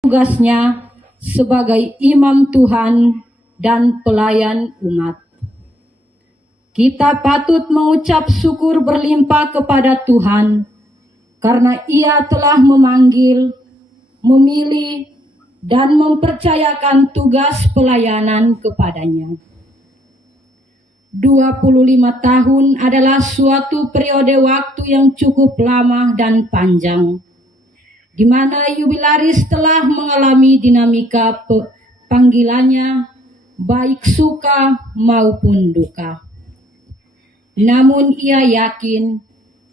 tugasnya sebagai imam Tuhan dan pelayan umat. Kita patut mengucap syukur berlimpah kepada Tuhan karena Ia telah memanggil, memilih, dan mempercayakan tugas pelayanan kepadanya. 25 tahun adalah suatu periode waktu yang cukup lama dan panjang, di mana jubilaris telah mengalami dinamika panggilannya, baik suka maupun duka. Namun ia yakin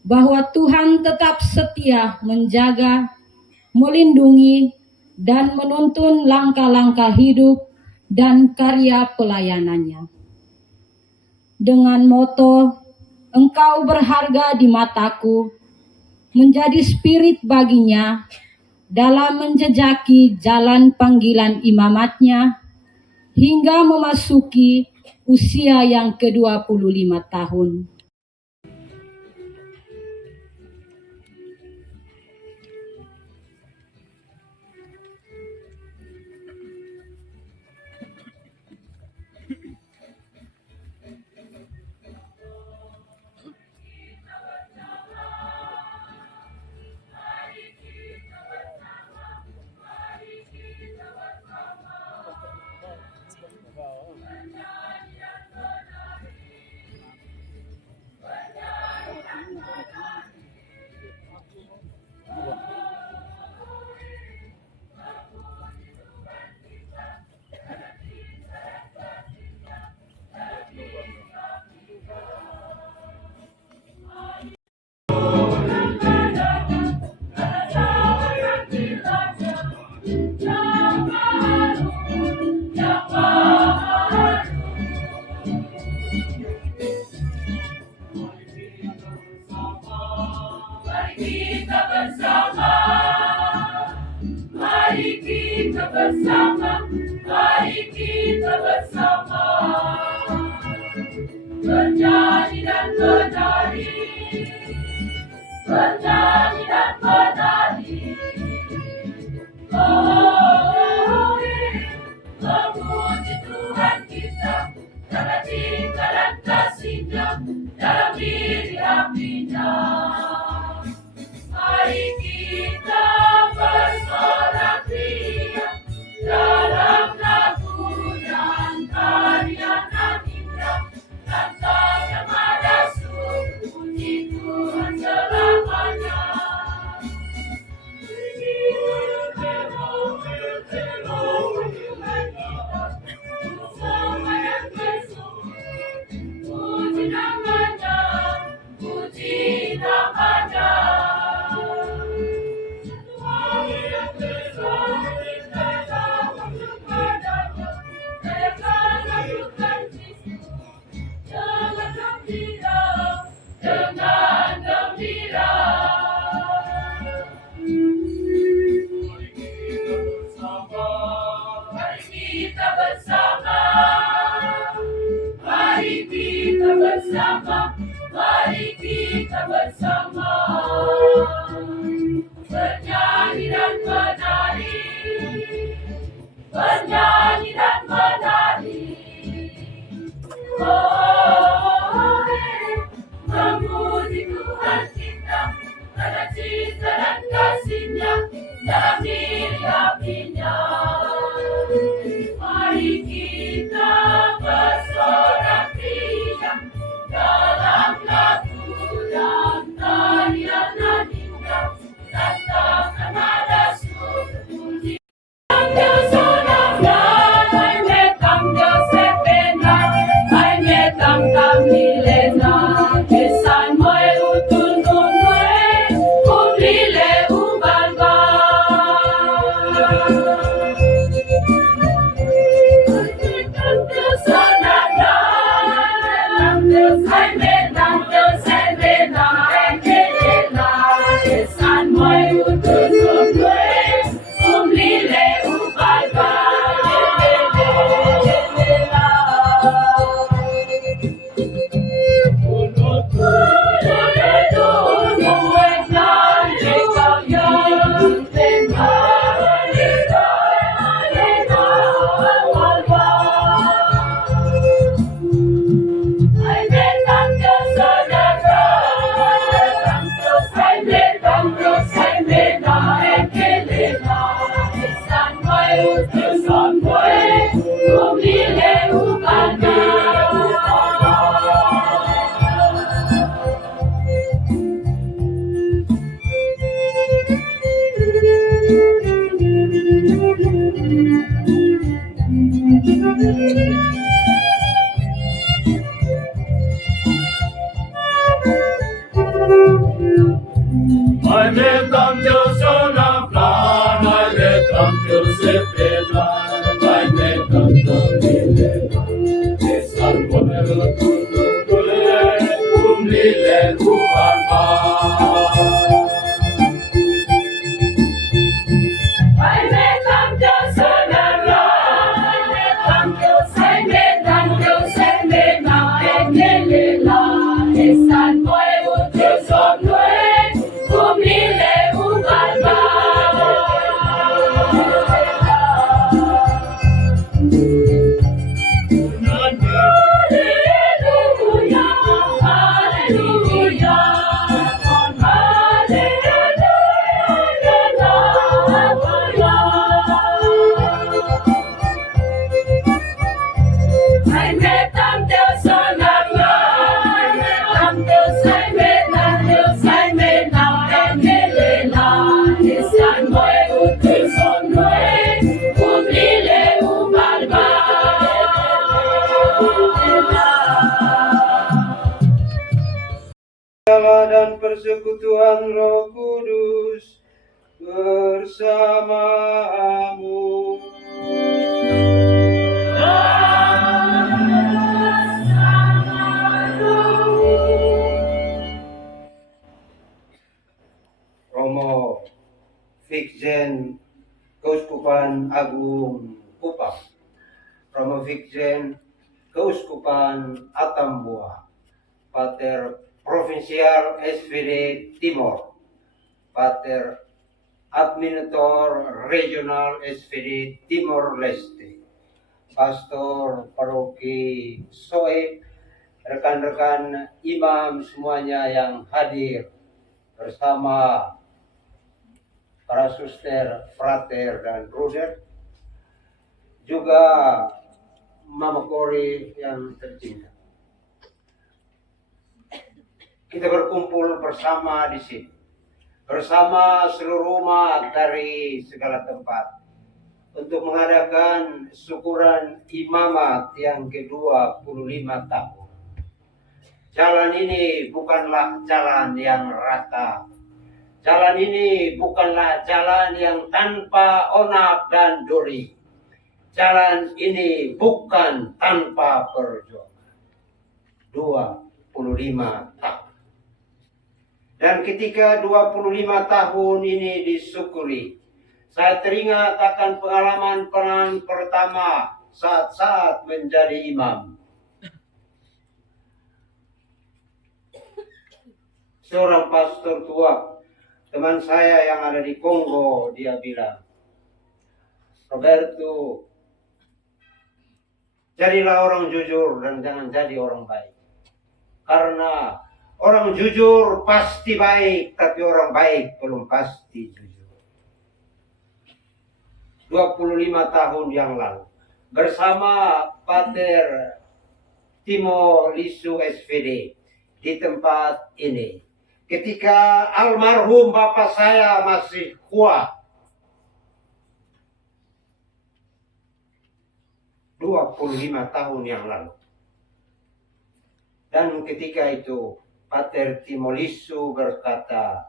bahwa Tuhan tetap setia menjaga, melindungi, dan menuntun langkah-langkah hidup dan karya pelayanannya. Dengan moto, "Engkau berharga di mataku," menjadi spirit baginya dalam menjejaki jalan panggilan imamatnya hingga memasuki usia yang ke-25 tahun. Mari kita bersama bernyanyi dan menari, bernyanyi dan menari. Memuji Tuhan kita karena cinta dan kasih-Nya dalam diri hatinya. Mari kita bersorak riang dalam lagu dan tarian indah, lantang nada suku puji Tuhan selamanya. cambio se pela, vai me cantare, e salvo nel tutto umile umalma. Vai me cambio sonara, cambio se me na ekelela, e salvo utu sonwe, umile umalma. Dan persekutuan Roh Kudus bersamamu. Romo Vikjen Keuskupan Agung Kupang, Romo Vikjen Keuskupan Atambua, Pater Provinsial SVD Timor, Pater Administrator Regional SVD Timor Leste, Pastor Paroki Soeb, rekan-rekan imam semuanya yang hadir bersama para suster, frater, dan bruder, juga Mama Kori yang tercinta. Kita berkumpul bersama di sini, bersama seluruh umat dari segala tempat, untuk mengadakan syukuran imamat yang ke-25 tahun. Jalan ini bukanlah jalan yang rata. Jalan ini bukanlah jalan yang tanpa onak dan duri. Jalan ini bukan tanpa perjuangan. 25 tahun. Dan ketika 25 tahun ini disyukuri, saya teringat akan pengalaman pertama saat menjadi imam. Seorang pastor tua, teman saya yang ada di Kongo, dia bilang, Roberto, jadilah orang jujur dan jangan jadi orang baik. Karena orang jujur pasti baik, tapi orang baik belum pasti jujur. 25 tahun yang lalu, bersama Pater Timo Lisu SVD di tempat ini, ketika almarhum bapak saya masih kuat, 25 tahun yang lalu. Dan ketika itu Pater Timo Lisu berkata,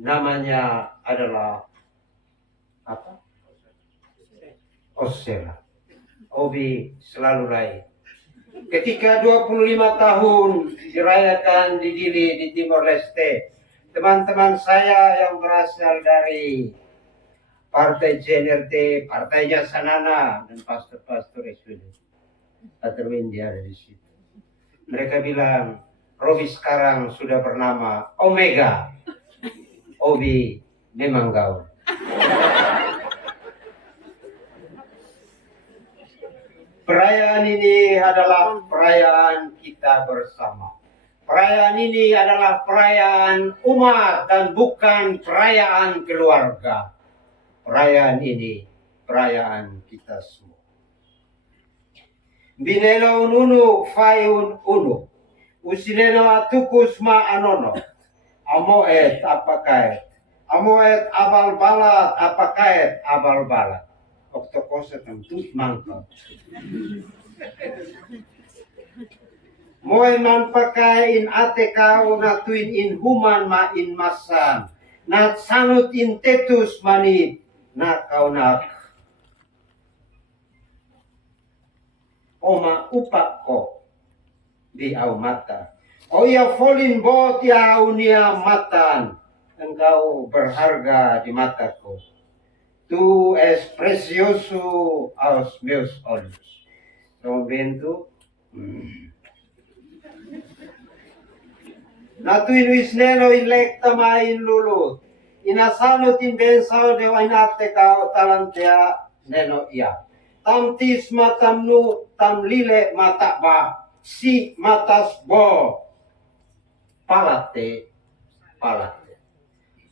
namanya adalah apa? Osela. Obi selalu lain. Ketika 25 tahun dirayakan di Dili di Timor Leste, teman-teman saya yang berasal dari Partai JNRT, Partainya Sanana, dan pastor-pastor SVD, Pater Wendy ada di situ. Mereka bilang, Robi sekarang sudah bernama Omega. Obi memang gaul. Perayaan ini adalah perayaan kita bersama. Perayaan ini adalah perayaan umat dan bukan perayaan keluarga. Perayaan ini perayaan kita semua. Binelo nunu fayun unu. Usinelo atukus ma anono. Amoet apakait. Amoet abal balat apakait abal balat. Oktokosa tentu mangkot. Moy man pakai in ate kau natuin in human ma in masan. Nat sanut in tetus manit. na kaunak oma upa ko di au mata. O ia folin bot ya unia matan, engkau berharga di mataku. Tu es precioso aos meus olhos. Estão vendo? Natuin wisneno inlekta main lulu. Inasano timbensao de wainate kao talantea neno ia. Tamtis matamnu tamlile mata ba. Si matas bo. Palate.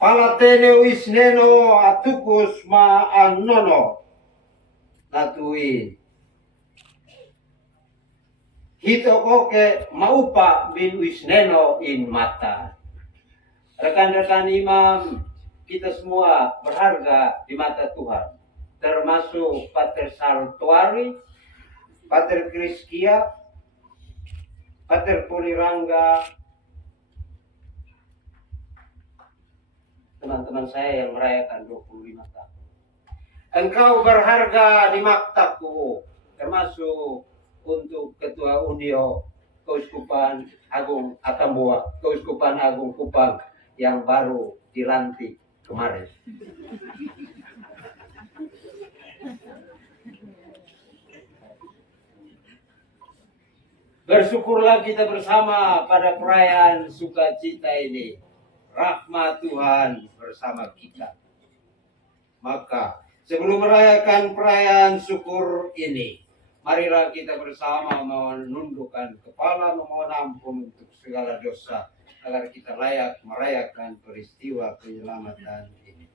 Palate ne wisneno atukus ma anono. Natuin. Hito koke maupa bin wisneno in mata. Rekan-rekan imam, kita semua berharga di mata Tuhan. Termasuk Pater Saltuari, Pater Kriskia, Pater Pulirangga, teman-teman saya yang merayakan 25 tahun. Engkau berharga di mataku, termasuk untuk Ketua Unio Keuskupan Agung Atambua, Keuskupan Agung Kupang yang baru dilantik kemarin. Bersyukurlah kita bersama pada perayaan sukacita ini. Rahmat Tuhan bersama kita. Maka sebelum merayakan perayaan syukur ini, marilah kita bersama menundukkan kepala, memohon ampun untuk segala dosa, agar kita layak merayakan peristiwa penyelamatan ini.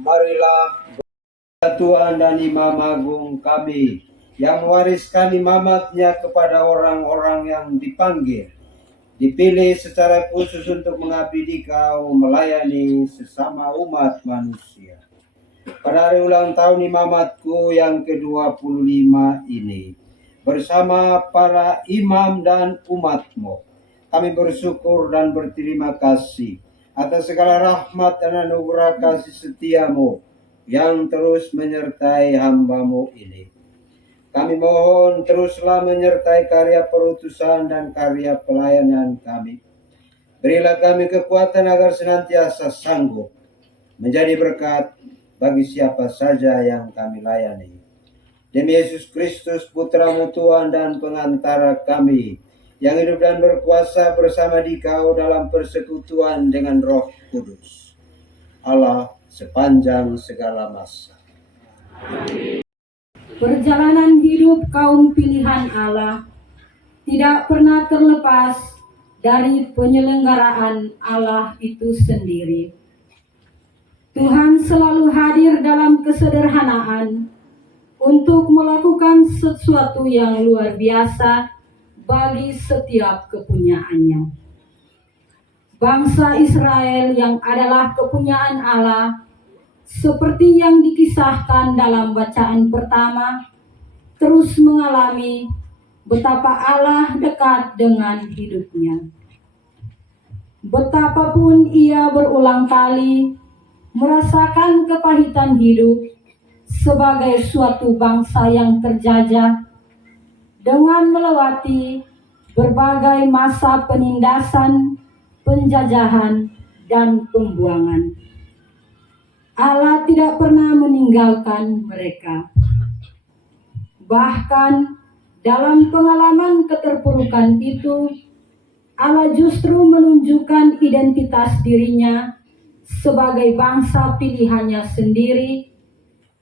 Marilah Tuhan dan Imam Agung kami yang mewariskan imamatnya kepada orang-orang yang dipanggil, dipilih secara khusus untuk mengabdi di Kau, melayani sesama umat manusia. Pada hari ulang tahun imamatku yang ke-25 ini, bersama para imam dan umatmu, kami bersyukur dan berterima kasih atas segala rahmat dan anugerah kasih setiamu yang terus menyertai hamba-Mu ini. Kami mohon teruslah menyertai karya perutusan dan karya pelayanan kami. Berilah kami kekuatan agar senantiasa sanggup menjadi berkat bagi siapa saja yang kami layani. Demi Yesus Kristus, Putra-Mu Tuhan dan pengantara kami, yang hidup dan berkuasa bersama di Kau dalam persekutuan dengan Roh Kudus, Allah sepanjang segala masa. Perjalanan hidup kaum pilihan Allah tidak pernah terlepas dari penyelenggaraan Allah itu sendiri. Tuhan selalu hadir dalam kesederhanaan untuk melakukan sesuatu yang luar biasa bagi setiap kepunyaannya. Bangsa Israel yang adalah kepunyaan Allah, seperti yang dikisahkan dalam bacaan pertama, terus mengalami betapa Allah dekat dengan hidupnya. Betapapun ia berulang kali merasakan kepahitan hidup sebagai suatu bangsa yang terjajah, dengan melewati berbagai masa penindasan, penjajahan, dan pembuangan. Allah tidak pernah meninggalkan mereka. Bahkan dalam pengalaman keterpurukan itu, Allah justru menunjukkan identitas dirinya sebagai bangsa pilihannya sendiri,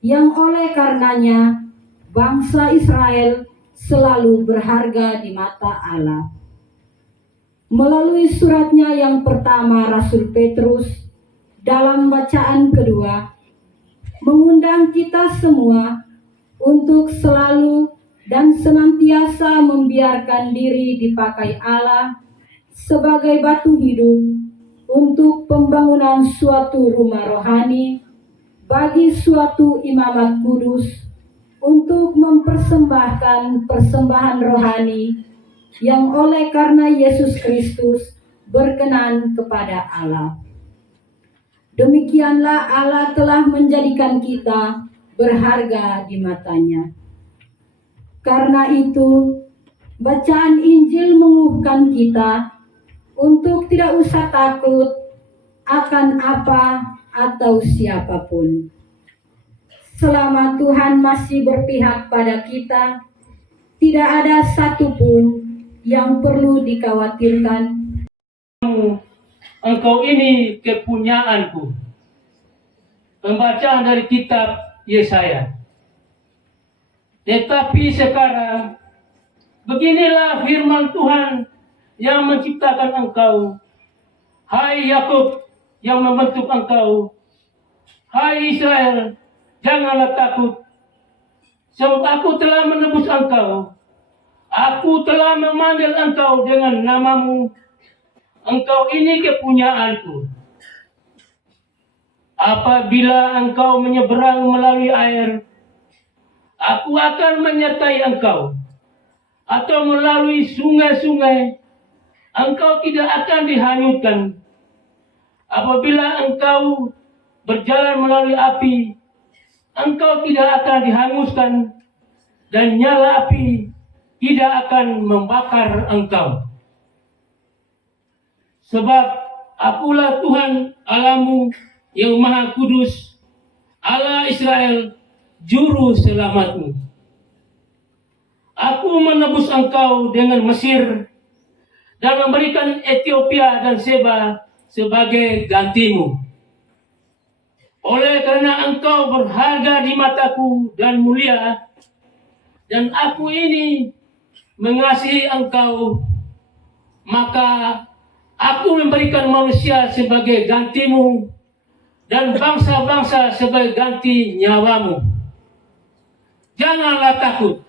yang oleh karenanya bangsa Israel selalu berharga di mata Allah. Melalui suratnya yang pertama, Rasul Petrus dalam bacaan kedua mengundang kita semua untuk selalu dan senantiasa membiarkan diri dipakai Allah sebagai batu hidup untuk pembangunan suatu rumah rohani bagi suatu imamat kudus, untuk mempersembahkan persembahan rohani yang oleh karena Yesus Kristus berkenan kepada Allah. Demikianlah Allah telah menjadikan kita berharga di matanya. Karena itu, bacaan Injil mengukuhkan kita untuk tidak usah takut akan apa atau siapapun. Selama Tuhan masih berpihak pada kita, tidak ada satupun yang perlu dikhawatirkan. Engkau ini kepunyaanku. Pembacaan dari kitab Yesaya. Tetapi sekarang, beginilah firman Tuhan yang menciptakan engkau. Hai Yakub yang membentuk engkau. Hai Israel, janganlah takut. Sebab aku telah menebus engkau. Aku telah memanggil engkau dengan namamu. Engkau ini kepunyaanku. Apabila engkau menyeberang melalui air, aku akan menyertai engkau. Atau melalui sungai-sungai, engkau tidak akan dihanyutkan. Apabila engkau berjalan melalui api, engkau tidak akan dihanguskan, dan nyala api tidak akan membakar engkau. Sebab akulah Tuhan Allahmu yang Maha Kudus, Allah Israel, Juru Selamatmu. Aku menebus engkau dengan Mesir dan memberikan Ethiopia dan Seba sebagai gantimu. Oleh karena engkau berharga di mataku dan mulia, dan aku ini mengasihi engkau, maka aku memberikan manusia sebagai gantimu dan bangsa-bangsa sebagai ganti nyawamu. Janganlah takut,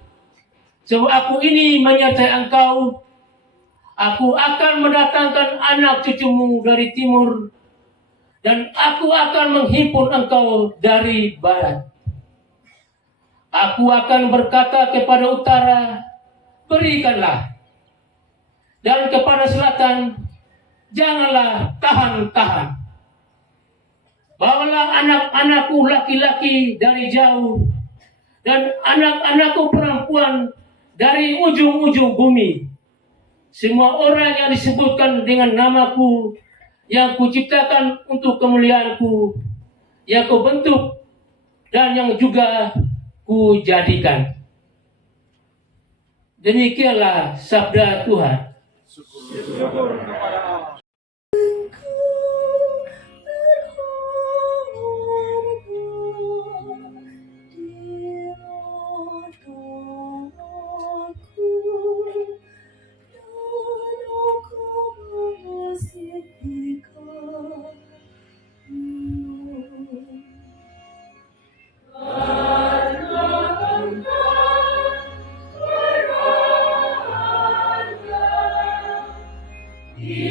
sebab aku ini menyertai engkau. Aku akan mendatangkan anak cucumu dari timur, dan aku akan menghimpun engkau dari barat. Aku akan berkata kepada utara, berikanlah, dan kepada selatan, janganlah tahan-tahan. Bawalah anak-anakku laki-laki dari jauh, dan anak-anakku perempuan dari ujung-ujung bumi. Semua orang yang disebutkan dengan namaku, yang kuciptakan untuk kemuliaanku, yang kubentuk, dan yang juga kujadikan. Demikianlah sabda Tuhan. Yeah.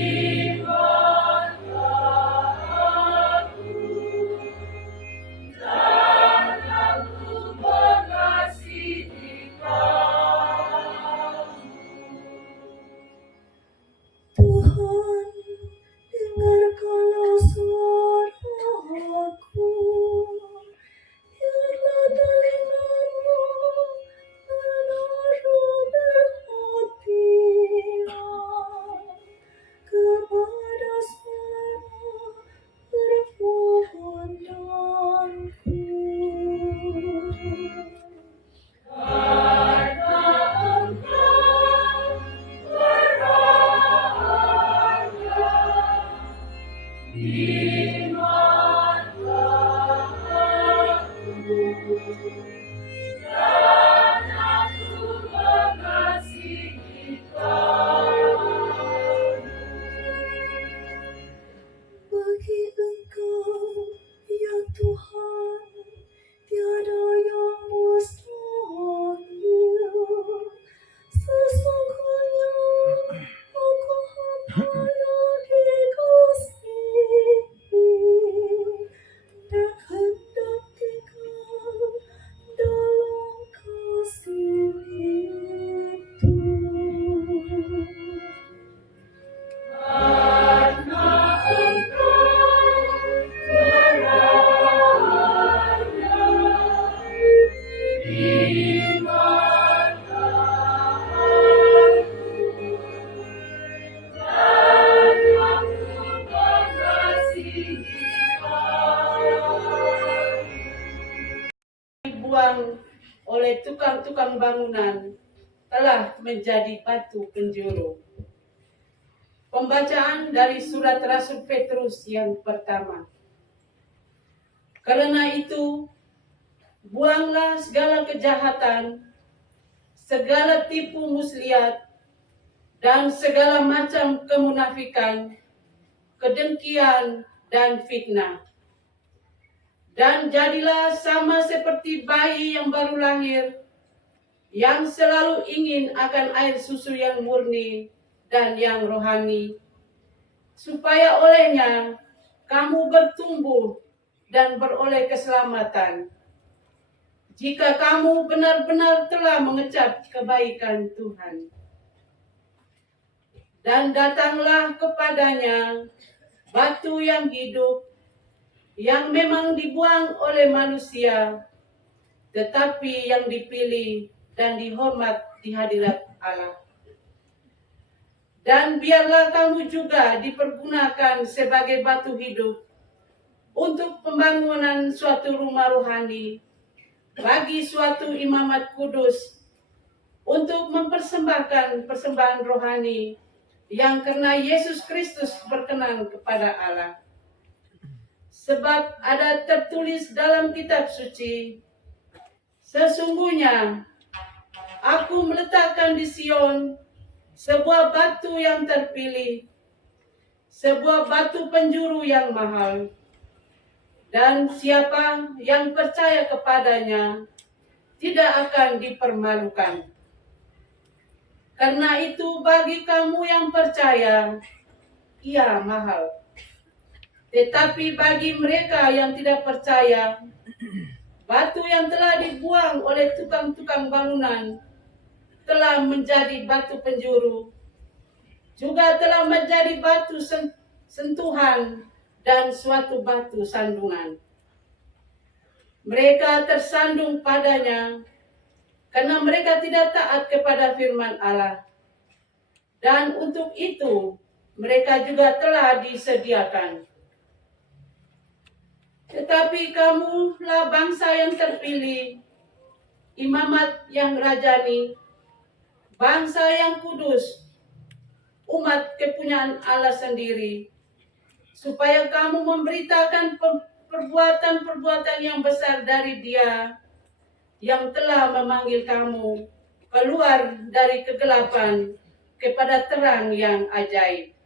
terbuang oleh tukang-tukang bangunan telah menjadi batu penjuru. Pembacaan dari surat Rasul Petrus yang pertama. Karena itu, buanglah segala kejahatan, segala tipu muslihat, dan segala macam kemunafikan, kedengkian, dan fitnah. Dan jadilah sama seperti bayi yang baru lahir, yang selalu ingin akan air susu yang murni dan yang rohani, supaya olehnya kamu bertumbuh dan beroleh keselamatan, jika kamu benar-benar telah mengecap kebaikan Tuhan. Dan datanglah kepadanya batu yang hidup, yang memang dibuang oleh manusia, tetapi yang dipilih dan dihormat di hadirat Allah. Dan biarlah kamu juga dipergunakan sebagai batu hidup untuk pembangunan suatu rumah rohani bagi suatu imamat kudus, untuk mempersembahkan persembahan rohani yang karena Yesus Kristus berkenan kepada Allah. Sebab ada tertulis dalam kitab suci, sesungguhnya aku meletakkan di Sion sebuah batu yang terpilih, sebuah batu penjuru yang mahal, dan siapa yang percaya kepadanya tidak akan dipermalukan. Karena itu bagi kamu yang percaya, ia mahal. Tetapi bagi mereka yang tidak percaya, batu yang telah dibuang oleh tukang-tukang bangunan telah menjadi batu penjuru, juga telah menjadi batu sentuhan dan suatu batu sandungan. Mereka tersandung padanya karena mereka tidak taat kepada firman Allah. Dan untuk itu mereka juga telah disediakan. Tetapi kamulah bangsa yang terpilih, imamat yang rajani, bangsa yang kudus, umat kepunyaan Allah sendiri, supaya kamu memberitakan perbuatan-perbuatan yang besar dari Dia yang telah memanggil kamu keluar dari kegelapan kepada terang yang ajaib.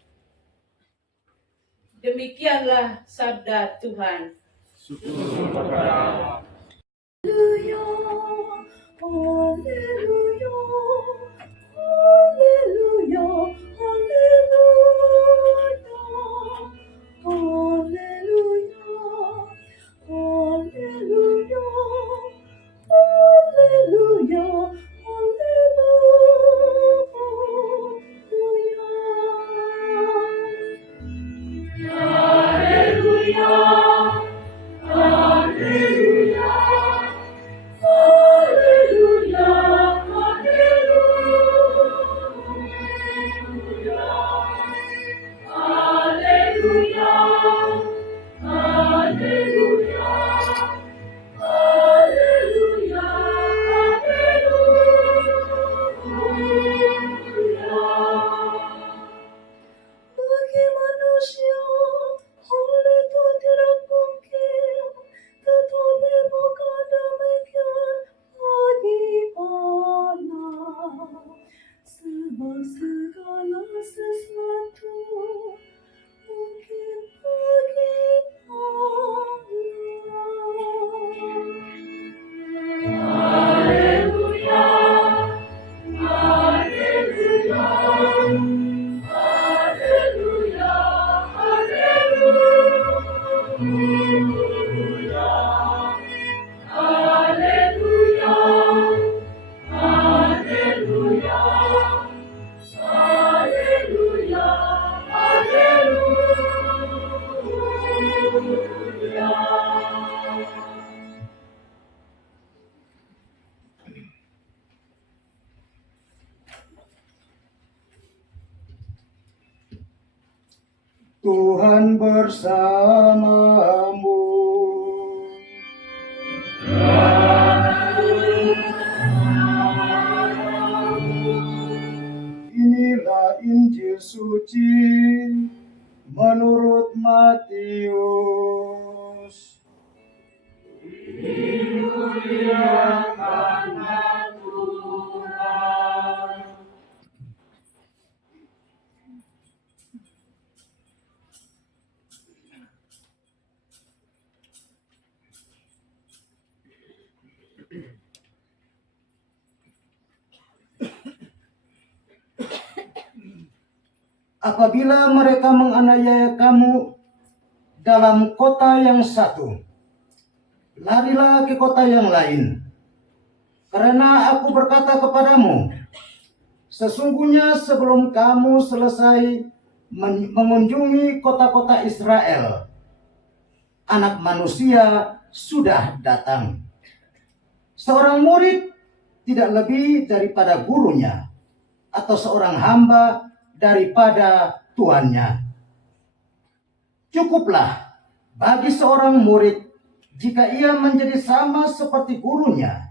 Demikianlah sabda Tuhan. Haleluya, haleluya, haleluya, haleluya, haleluya, haleluya, haleluya, bagi manusia, oleh Tuhan tidak mungkin, tetapi bukan demikian bagi Allah. Sebab segala sesuatu mungkin bagi Allah. Haleluya, haleluya. Haleluya, haleluya, haleluya, haleluya, haleluya, haleluya. Tuhan bersamamu. apabila mereka menganiaya kamu dalam kota yang satu, larilah ke kota yang lain. Karena aku berkata kepadamu, sesungguhnya sebelum kamu selesai mengunjungi kota-kota Israel, Anak Manusia sudah datang. Seorang murid tidak lebih daripada gurunya, atau seorang hamba daripada tuannya. Cukuplah bagi seorang murid jika ia menjadi sama seperti gurunya,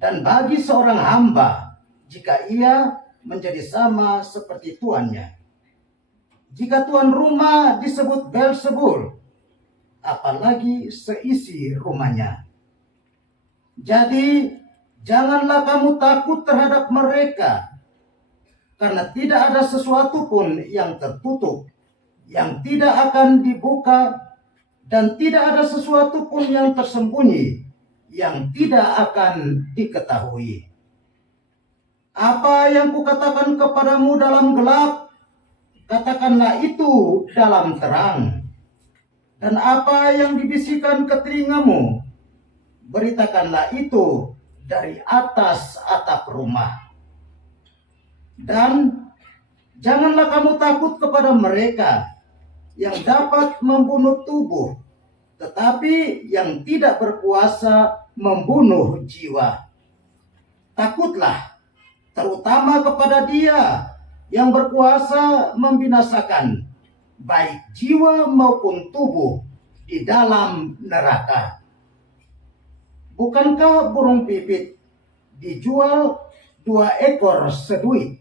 dan bagi seorang hamba jika ia menjadi sama seperti tuannya. Jika tuan rumah disebut Beelzebul, apalagi seisi rumahnya. Jadi janganlah kamu takut terhadap mereka, karena tidak ada sesuatu pun yang tertutup yang tidak akan dibuka, dan tidak ada sesuatu pun yang tersembunyi yang tidak akan diketahui. Apa yang kukatakan kepadamu dalam gelap, katakanlah itu dalam terang. Dan apa yang dibisikkan ke telingamu, beritakanlah itu dari atas atap rumah. Dan janganlah kamu takut kepada mereka yang dapat membunuh tubuh, tetapi yang tidak berkuasa membunuh jiwa. Takutlah terutama kepada Dia yang berkuasa membinasakan baik jiwa maupun tubuh di dalam neraka. Bukankah burung pipit dijual 2 ekor seduit?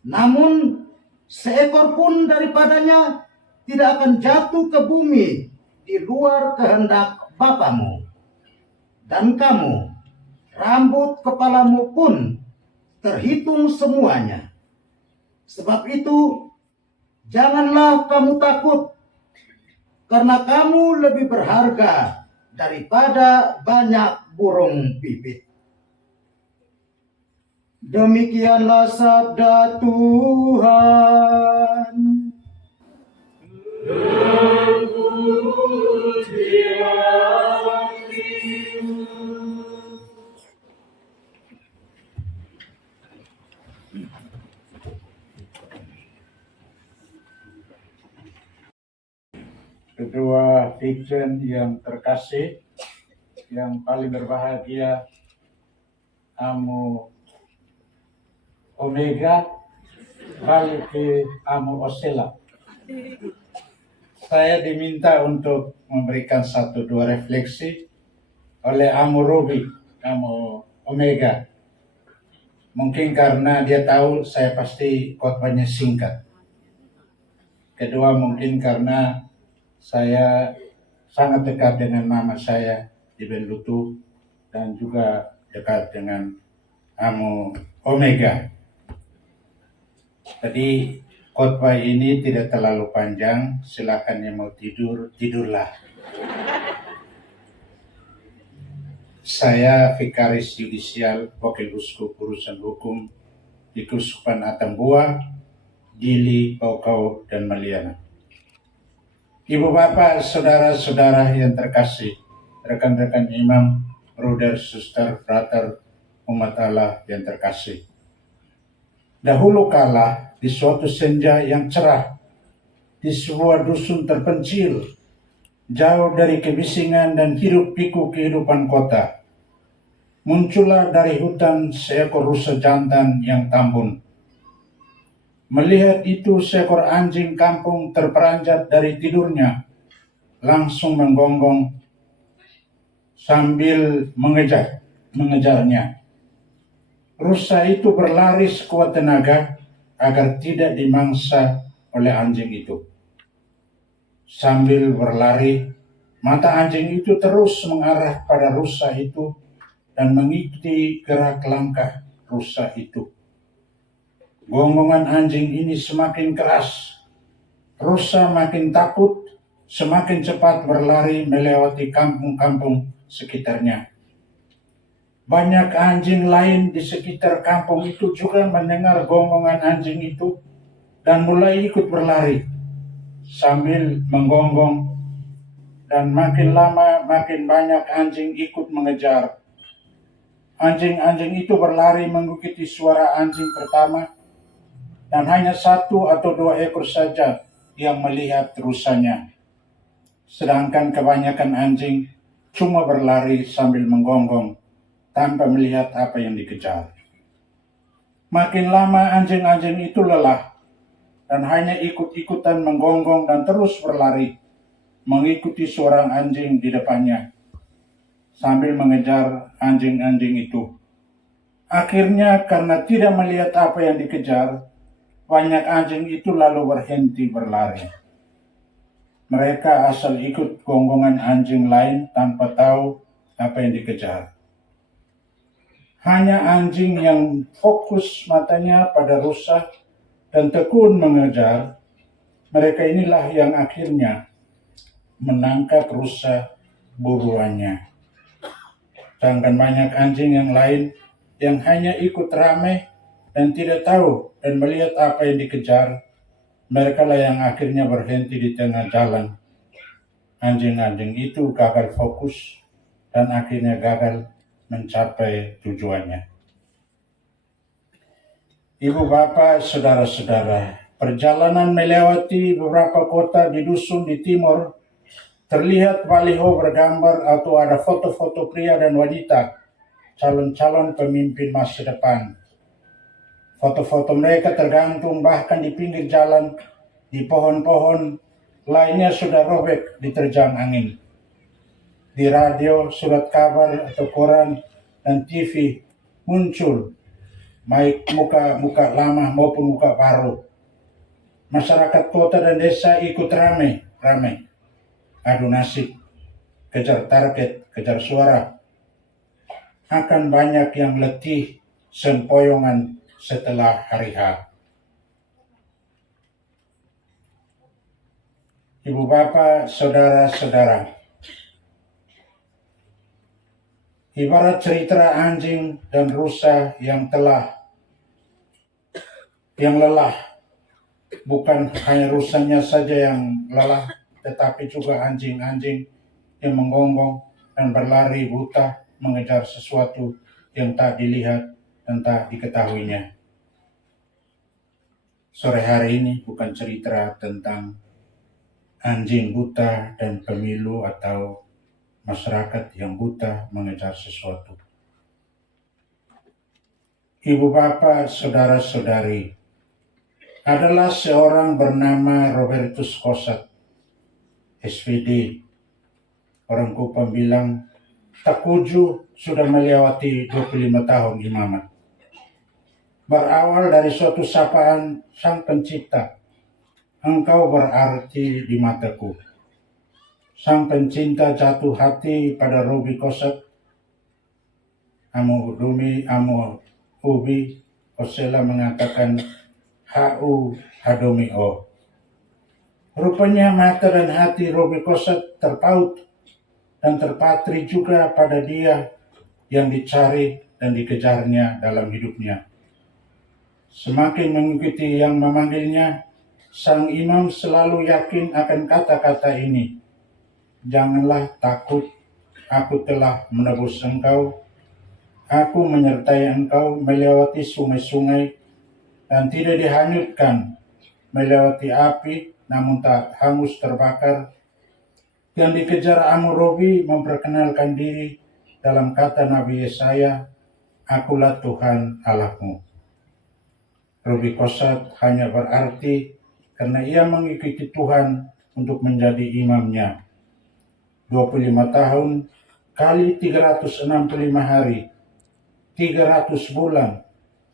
Namun seekor pun daripadanya tidak akan jatuh ke bumi di luar kehendak Bapamu. Dan kamu, rambut kepalamu pun terhitung semuanya. Sebab itu, janganlah kamu takut, karena kamu lebih berharga daripada banyak burung pipit. Demikianlah sabda Tuhan. Kedua Dikjen yang terkasih, yang paling berbahagia, Amu Omega, balik ke Amu Osela. Saya diminta untuk memberikan 1-2 refleksi oleh Amu Ruby, Amu Omega. Mungkin karena dia tahu saya pasti khotbahnya singkat. Kedua, mungkin karena saya sangat dekat dengan mama saya di Benlutu dan juga dekat dengan Amu Omega. Jadi khotbah ini tidak terlalu panjang, silakan yang mau tidur, tidurlah. Saya Vikaris Yudisial, Wakil Uskup Urusan Hukum di Keuskupan Atambua, Dili, Paukau, dan Maliana. Ibu bapak, saudara-saudara yang terkasih, rekan-rekan imam, bruder, suster, frater, umat Allah yang terkasih. Dahulu kala, di suatu senja yang cerah, di sebuah dusun terpencil, jauh dari kebisingan dan hiruk-pikuk kehidupan kota, muncullah dari hutan seekor rusa jantan yang tambun. Melihat itu, seekor anjing kampung terperanjat dari tidurnya, langsung menggonggong sambil mengejarnya. Rusa itu berlari sekuat tenaga agar tidak dimangsa oleh anjing itu. Sambil berlari, mata anjing itu terus mengarah pada rusa itu dan mengikuti gerak langkah rusa itu. Gonggongan anjing ini semakin keras. Rusa makin takut, semakin cepat berlari melewati kampung-kampung sekitarnya. Banyak anjing lain di sekitar kampung itu juga mendengar gonggongan anjing itu dan mulai ikut berlari sambil menggonggong, dan makin lama makin banyak anjing ikut mengejar. Anjing-anjing itu berlari mengikuti suara anjing pertama, dan hanya 1 atau 2 ekor saja yang melihat rusanya. Sedangkan kebanyakan anjing cuma berlari sambil menggonggong tanpa melihat apa yang dikejar. Makin lama anjing-anjing itu lelah dan hanya ikut-ikutan menggonggong dan terus berlari mengikuti seorang anjing di depannya sambil mengejar anjing-anjing itu. Akhirnya karena tidak melihat apa yang dikejar, banyak anjing itu lalu berhenti berlari. Mereka asal ikut gonggongan anjing lain tanpa tahu apa yang dikejar. Hanya anjing yang fokus matanya pada rusa dan tekun mengejar, mereka inilah yang akhirnya menangkap rusa buruannya. Sedangkan banyak anjing yang lain yang hanya ikut ramai dan tidak tahu dan melihat apa yang dikejar, mereka lah yang akhirnya berhenti di tengah jalan. Anjing-anjing itu gagal fokus dan akhirnya gagal mencapai tujuannya. Ibu bapak, saudara-saudara, perjalanan melewati beberapa kota di dusun di timur, terlihat baliho bergambar atau ada foto-foto pria dan wanita, calon-calon pemimpin masa depan. Foto-foto mereka tergantung bahkan di pinggir jalan, di pohon-pohon, lainnya sudah robek diterjang angin. Di radio, surat kabar atau koran, dan TV muncul baik muka-muka lama maupun muka baru. Masyarakat kota dan desa ikut ramai adu nasib, kejar target, kejar suara. Akan banyak yang letih sempoyongan setelah hari H. Ibu bapak, saudara-saudara, ibarat cerita anjing dan rusa yang lelah. Bukan hanya rusanya saja yang lelah, tetapi juga anjing-anjing yang menggonggong dan berlari buta mengejar sesuatu yang tak dilihat dan tak diketahuinya. Sore hari ini bukan cerita tentang anjing buta dan pemilu atau masyarakat yang buta mengejar sesuatu. Ibu bapak, saudara-saudari, adalah seorang bernama Robertus Kosat, SPD. Orang Kupang bilang, Takuju sudah melewati 25 tahun imamat. Berawal dari suatu sapaan Sang Pencipta, engkau berarti di mataku. Sang Pencinta jatuh hati pada Robi Kosat, Amu Ubi Kosela mengatakan Hau Hadomi O. Rupanya mata dan hati Robi Kosat terpaut dan terpatri juga pada dia yang dicari dan dikejarnya dalam hidupnya. Semakin mengikuti yang memanggilnya, sang imam selalu yakin akan kata-kata ini. Janganlah takut, aku telah menebus engkau. Aku menyertai engkau melewati sungai-sungai dan tidak dihanyutkan, melewati api namun tak hangus terbakar. Yang dikejar Amu-Robi memperkenalkan diri dalam kata Nabi Yesaya, akulah Tuhan Allahmu. Robi Kosat hanya berarti karena ia mengikuti Tuhan untuk menjadi imamnya. 25 tahun kali 365 hari, 300 bulan,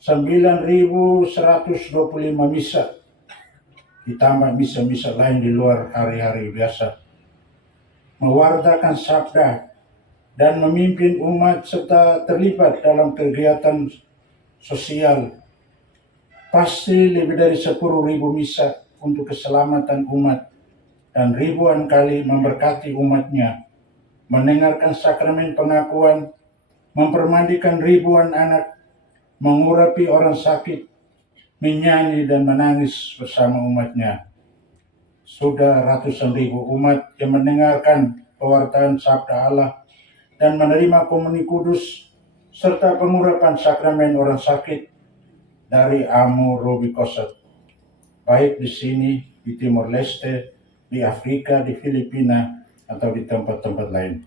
9.125 misa, ditambah misa-misa lain di luar hari-hari biasa. Mewartakan sabda dan memimpin umat serta terlibat dalam kegiatan sosial. Pasti lebih dari 10.000 misa untuk keselamatan umat dan ribuan kali memberkati umatnya, mendengarkan sakramen pengakuan, mempermandikan ribuan anak, mengurapi orang sakit, menyanyi dan menangis bersama umatnya. Sudah ratusan ribu umat yang mendengarkan pewartaan sabda Allah dan menerima komuni kudus serta pengurapan sakramen orang sakit dari Amu-Robi Kosot, baik di sini, di Timor Leste, di Afrika, di Filipina, atau di tempat-tempat lain.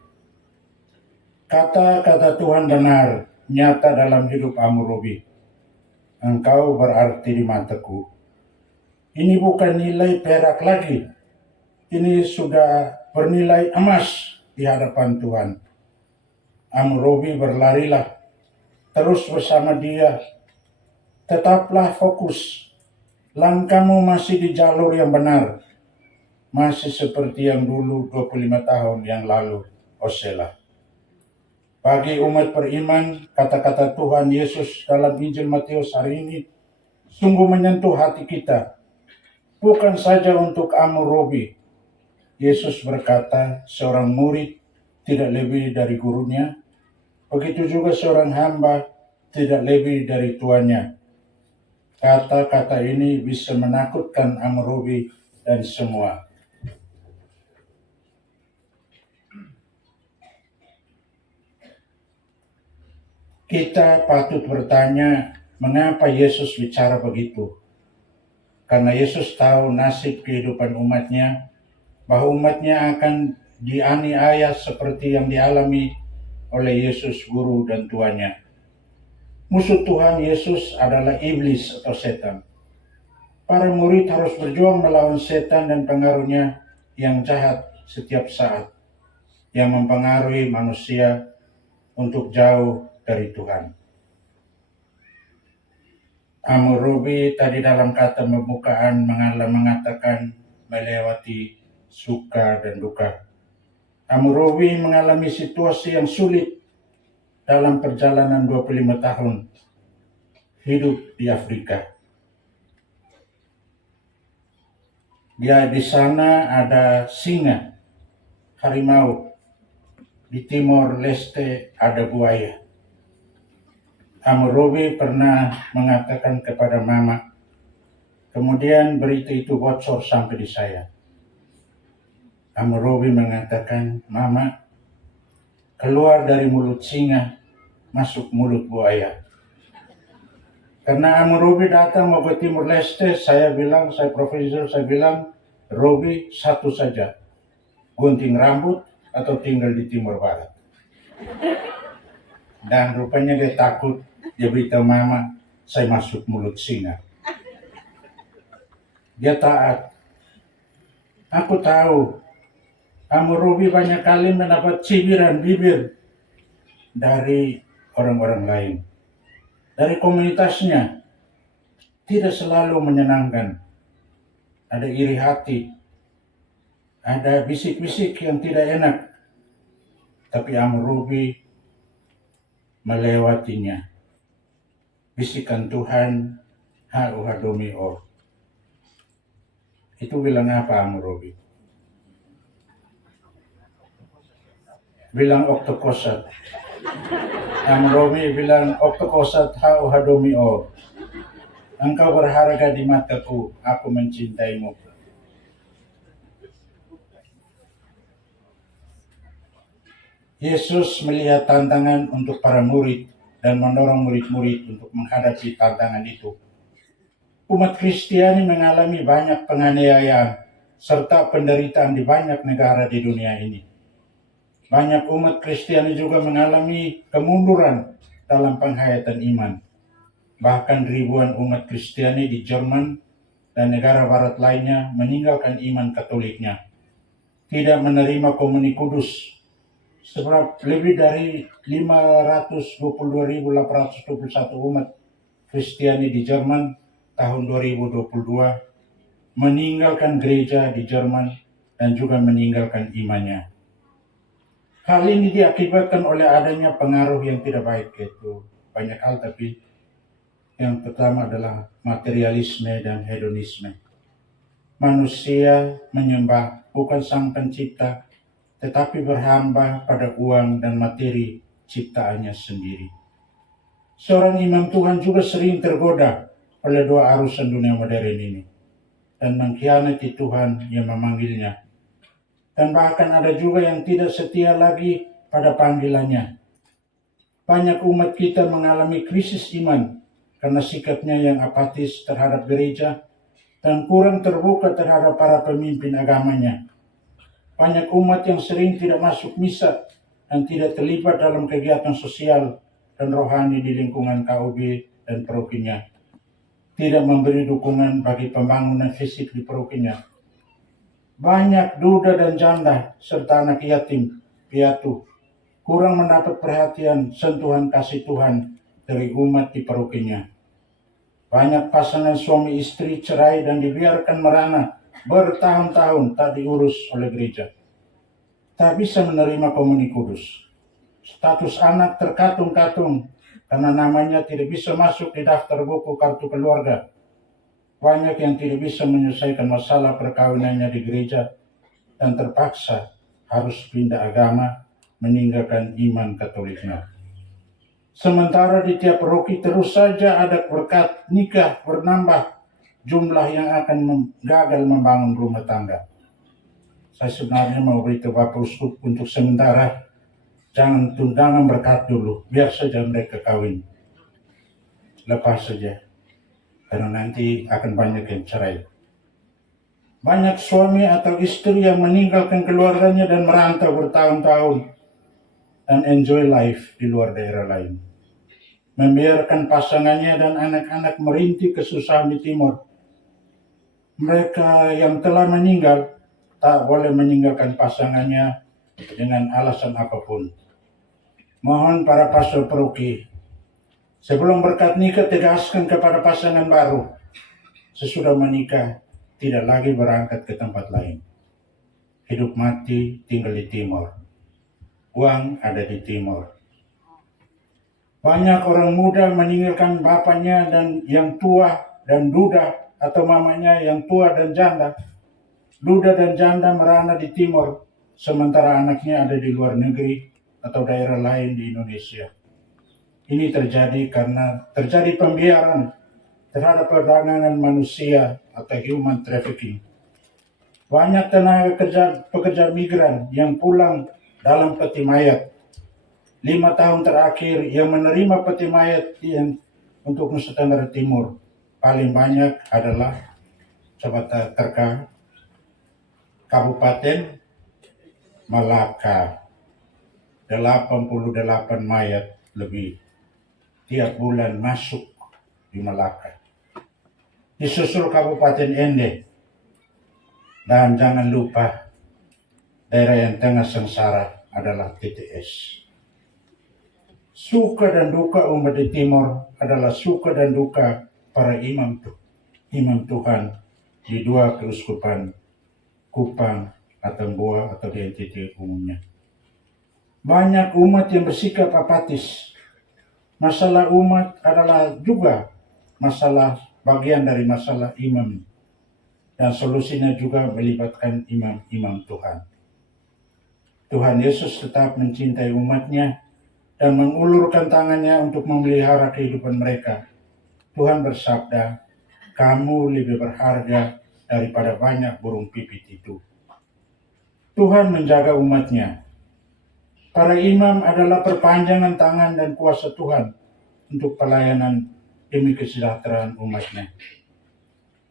Kata-kata Tuhan benar, nyata dalam hidup Amu-Robi. Engkau berarti di mataku. Ini bukan nilai perak lagi. Ini sudah bernilai emas di hadapan Tuhan. Amu-Robi, berlarilah terus bersama dia. Tetaplah fokus. Langkahmu masih di jalur yang benar. Masih seperti yang dulu 25 tahun yang lalu, Osela. Bagi umat beriman, kata-kata Tuhan Yesus dalam Injil Matius hari ini sungguh menyentuh hati kita. Bukan saja untuk Amu-Robi. Yesus berkata, seorang murid tidak lebih dari gurunya. Begitu juga seorang hamba tidak lebih dari tuannya. Kata-kata ini bisa menakutkan Amu-Robi dan semua. Kita patut bertanya, mengapa Yesus bicara begitu? Karena Yesus tahu nasib kehidupan umatnya, bahwa umatnya akan dianiaya seperti yang dialami oleh Yesus, guru dan tuannya. Musuh Tuhan Yesus adalah iblis atau setan. Para murid harus berjuang melawan setan dan pengaruhnya yang jahat setiap saat, yang mempengaruhi manusia untuk jauh dari Tuhan. Amu-Robi tadi dalam kata pembukaan mengatakan melewati suka dan duka. Amu-Robi mengalami situasi yang sulit dalam perjalanan 25 tahun hidup di Afrika. Dia di sana ada singa, harimau. Di Timor Leste ada buaya. Amu-Robi pernah mengatakan kepada mama, kemudian berita itu bocor sampai di saya. Amu-Robi mengatakan, mama, keluar dari mulut singa, masuk mulut buaya. Karena Amu-Robi datang mau ke Timor Leste, saya profesor, saya bilang, Robi satu saja, gunting rambut atau tinggal di Timur Barat. Dan rupanya dia takut, dia beritahu mama, saya masuk mulut singa. Dia taat. Aku tahu, Amu-Robi banyak kali mendapat cibiran bibir dari orang-orang lain. Dari komunitasnya, tidak selalu menyenangkan. Ada iri hati, ada bisik-bisik yang tidak enak. Tapi Amu-Robi melewatinya. Bisikan Tuhan, ha'uhadomi or. Itu bilang apa Amu-Robi? Bilang oktokosat. Amu-Robi bilang oktokosat ha'uhadomi or. Engkau berharga di mataku, aku mencintaimu. Yesus melihat tantangan untuk para murid dan mendorong murid-murid untuk menghadapi tantangan itu. Umat Kristiani mengalami banyak penganiayaan serta penderitaan di banyak negara di dunia ini. Banyak umat Kristiani juga mengalami kemunduran dalam penghayatan iman. Bahkan ribuan umat Kristiani di Jerman dan negara barat lainnya meninggalkan iman Katoliknya. Tidak menerima komuni kudus. Sebab lebih dari 522.821 umat Kristiani di Jerman tahun 2022 meninggalkan gereja di Jerman dan juga meninggalkan imannya. Hal ini diakibatkan oleh adanya pengaruh yang tidak baik, yaitu banyak hal, tapi yang pertama adalah materialisme dan hedonisme. Manusia menyembah bukan Sang Pencipta, tetapi berhamba pada uang dan materi ciptaannya sendiri. Seorang imam Tuhan juga sering tergoda oleh dua arusan dunia modern ini dan mengkhianati Tuhan yang memanggilnya. Dan bahkan ada juga yang tidak setia lagi pada panggilannya. Banyak umat kita mengalami krisis iman karena sikapnya yang apatis terhadap gereja dan kurang terbuka terhadap para pemimpin agamanya. Banyak umat yang sering tidak masuk misa dan tidak terlibat dalam kegiatan sosial dan rohani di lingkungan KUB dan parokinya. Tidak memberi dukungan bagi pembangunan fisik di parokinya. Banyak duda dan janda serta anak yatim piatu kurang mendapat perhatian sentuhan kasih Tuhan dari umat di parokinya. Banyak pasangan suami istri cerai dan dibiarkan merana bertahun-tahun tak diurus oleh gereja. Tak bisa menerima komuni kudus. Status anak terkatung-katung karena namanya tidak bisa masuk di daftar buku kartu keluarga. Banyak yang tidak bisa menyelesaikan masalah perkawinannya di gereja dan terpaksa harus pindah agama, meninggalkan iman Katoliknya. Sementara di tiap paroki terus saja ada berkat nikah bertambah jumlah yang akan gagal membangun rumah tangga. Saya sebenarnya mau beritahu Bapak Uskup untuk sementara jangan tundangan berkat dulu, biar saja mereka kawin. Lepas saja. Karena nanti akan banyak yang cerai. Banyak suami atau istri yang meninggalkan keluarganya dan merantau bertahun-tahun dan enjoy life di luar daerah lain. Membiarkan pasangannya dan anak-anak merintih kesusahan di timur. Mereka yang telah meninggal tak boleh meninggalkan pasangannya dengan alasan apapun. Mohon para pastor paroki, sebelum berkat nikah tegaskan kepada pasangan baru, sesudah menikah tidak lagi berangkat ke tempat lain. Hidup mati tinggal di timur. Uang ada di timur. Banyak orang muda meninggalkan bapaknya dan yang tua dan duda atau mamanya yang tua dan janda. Duda dan janda merana di timur, sementara anaknya ada di luar negeri atau daerah lain di Indonesia. Ini terjadi karena terjadi pembiaran terhadap perdagangan manusia atau human trafficking. Banyak tenaga pekerja migran yang pulang dalam peti mayat. 5 tahun terakhir yang menerima peti mayat untuk Nusa Tenggara Timur paling banyak adalah coba terka Kabupaten Malaka. 88 mayat lebih tiap bulan masuk di Malaka. Disusul Kabupaten Ende. Dan jangan lupa daerah yang tengah sengsara adalah TTS. Suka dan duka umat di timur adalah suka dan duka para imam Tuhan di dua keuskupan Kupang, Atambua atau di NTT umumnya. Banyak umat yang bersikap apatis. Masalah umat adalah juga masalah bagian dari masalah imam. Dan solusinya juga melibatkan imam-imam Tuhan. Tuhan Yesus tetap mencintai umatnya dan mengulurkan tangannya untuk memelihara kehidupan mereka. Tuhan bersabda, kamu lebih berharga daripada banyak burung pipit itu. Tuhan menjaga umatnya. Para imam adalah perpanjangan tangan dan kuasa Tuhan untuk pelayanan demi kesejahteraan umatnya.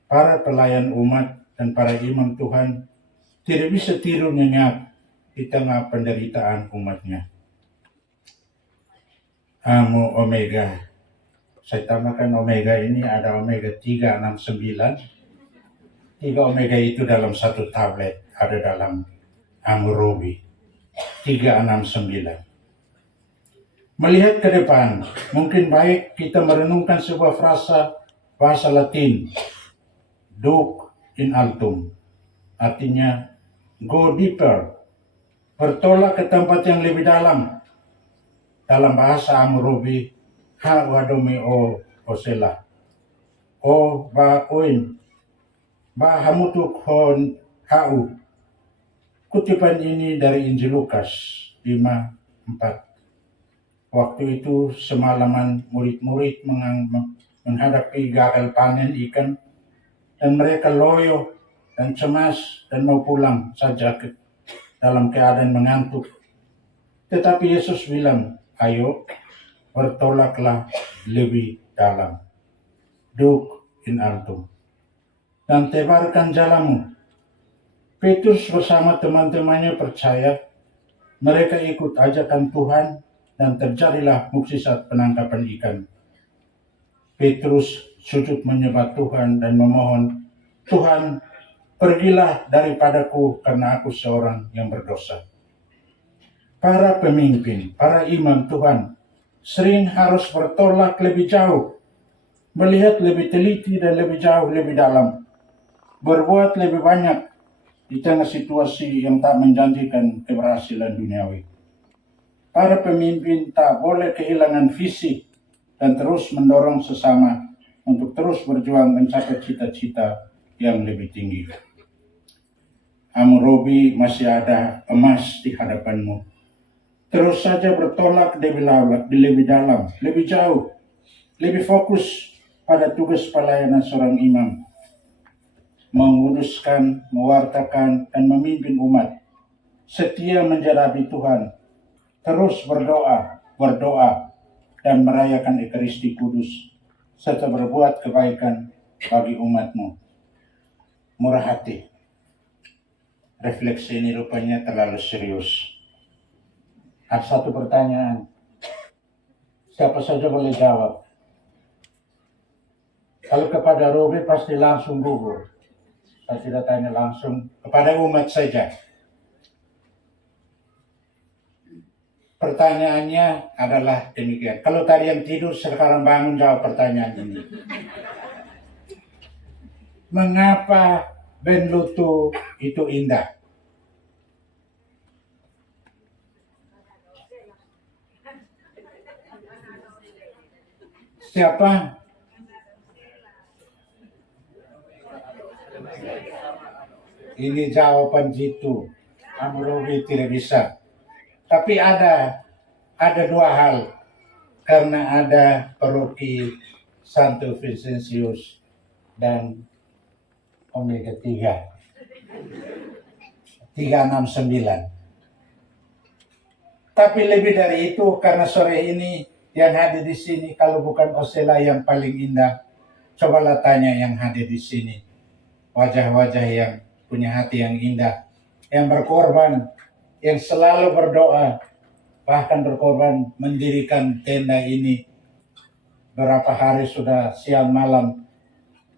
Para pelayan umat dan para imam Tuhan tidak bisa tidur nyenyak di tengah penderitaan umatnya. Amo Omega. Saya tambahkan Omega ini ada Omega 369. 3 Omega itu dalam satu tablet, ada dalam Amurobi 369. Melihat ke depan, mungkin baik kita merenungkan sebuah frasa bahasa Latin, Duc in altum, artinya go deeper, bertolak ke tempat yang lebih dalam. Dalam bahasa Amurobi, ha wadomi o osela, o ba oin, ba hamutuk hon hau. Kutipan ini dari Injil Lukas 5:4. Waktu itu semalaman murid-murid menghadapi gagal panen ikan, dan mereka loyo dan cemas dan mau pulang saja dalam keadaan mengantuk. Tetapi Yesus bilang, ayo bertolaklah lebih dalam. Duk in altum. Dan tebarkan jalamu. Petrus bersama teman-temannya percaya. Mereka ikut ajakan Tuhan dan terjadilah mukjizat penangkapan ikan. Petrus sujud menyembah Tuhan dan memohon, Tuhan, pergilah daripadaku karena aku seorang yang berdosa. Para pemimpin, para imam Tuhan sering harus bertolak lebih jauh, melihat lebih teliti dan lebih jauh, lebih dalam, berbuat lebih banyak di tengah situasi yang tak menjanjikan keberhasilan duniawi. Para pemimpin tak boleh kehilangan visi dan terus mendorong sesama untuk terus berjuang mencapai cita-cita yang lebih tinggi. Robi, masih ada emas di hadapanmu. Terus saja bertolak lebih dalam, lebih jauh, lebih fokus pada tugas pelayanan seorang imam. Menguruskan, mewartakan, dan memimpin umat. Setia menjadi Tuhan. Terus berdoa, dan merayakan Ekaristi Kudus, serta berbuat kebaikan bagi umatmu. Murah hati. Refleksi ini rupanya terlalu serius. Ada satu pertanyaan. Siapa saja boleh jawab. Kalau kepada Robi pasti langsung gugur. Saya tidak tanya langsung kepada umat saja. Pertanyaannya adalah demikian. Kalau tadi yang tidur sekarang bangun jawab pertanyaan ini. Mengapa Benlutu itu indah? Siapa? Ini jawaban jitu. Robi tidak bisa. Tapi ada dua hal. Karena ada paroki Santo Vincentius dan Omega 3. 369. Tapi lebih dari itu, karena sore ini yang hadir di sini, kalau bukan Osela yang paling indah, cobalah tanya yang hadir di sini. Wajah-wajah yang punya hati yang indah, yang berkorban, yang selalu berdoa, bahkan berkorban mendirikan tenda ini. Berapa hari sudah siang malam,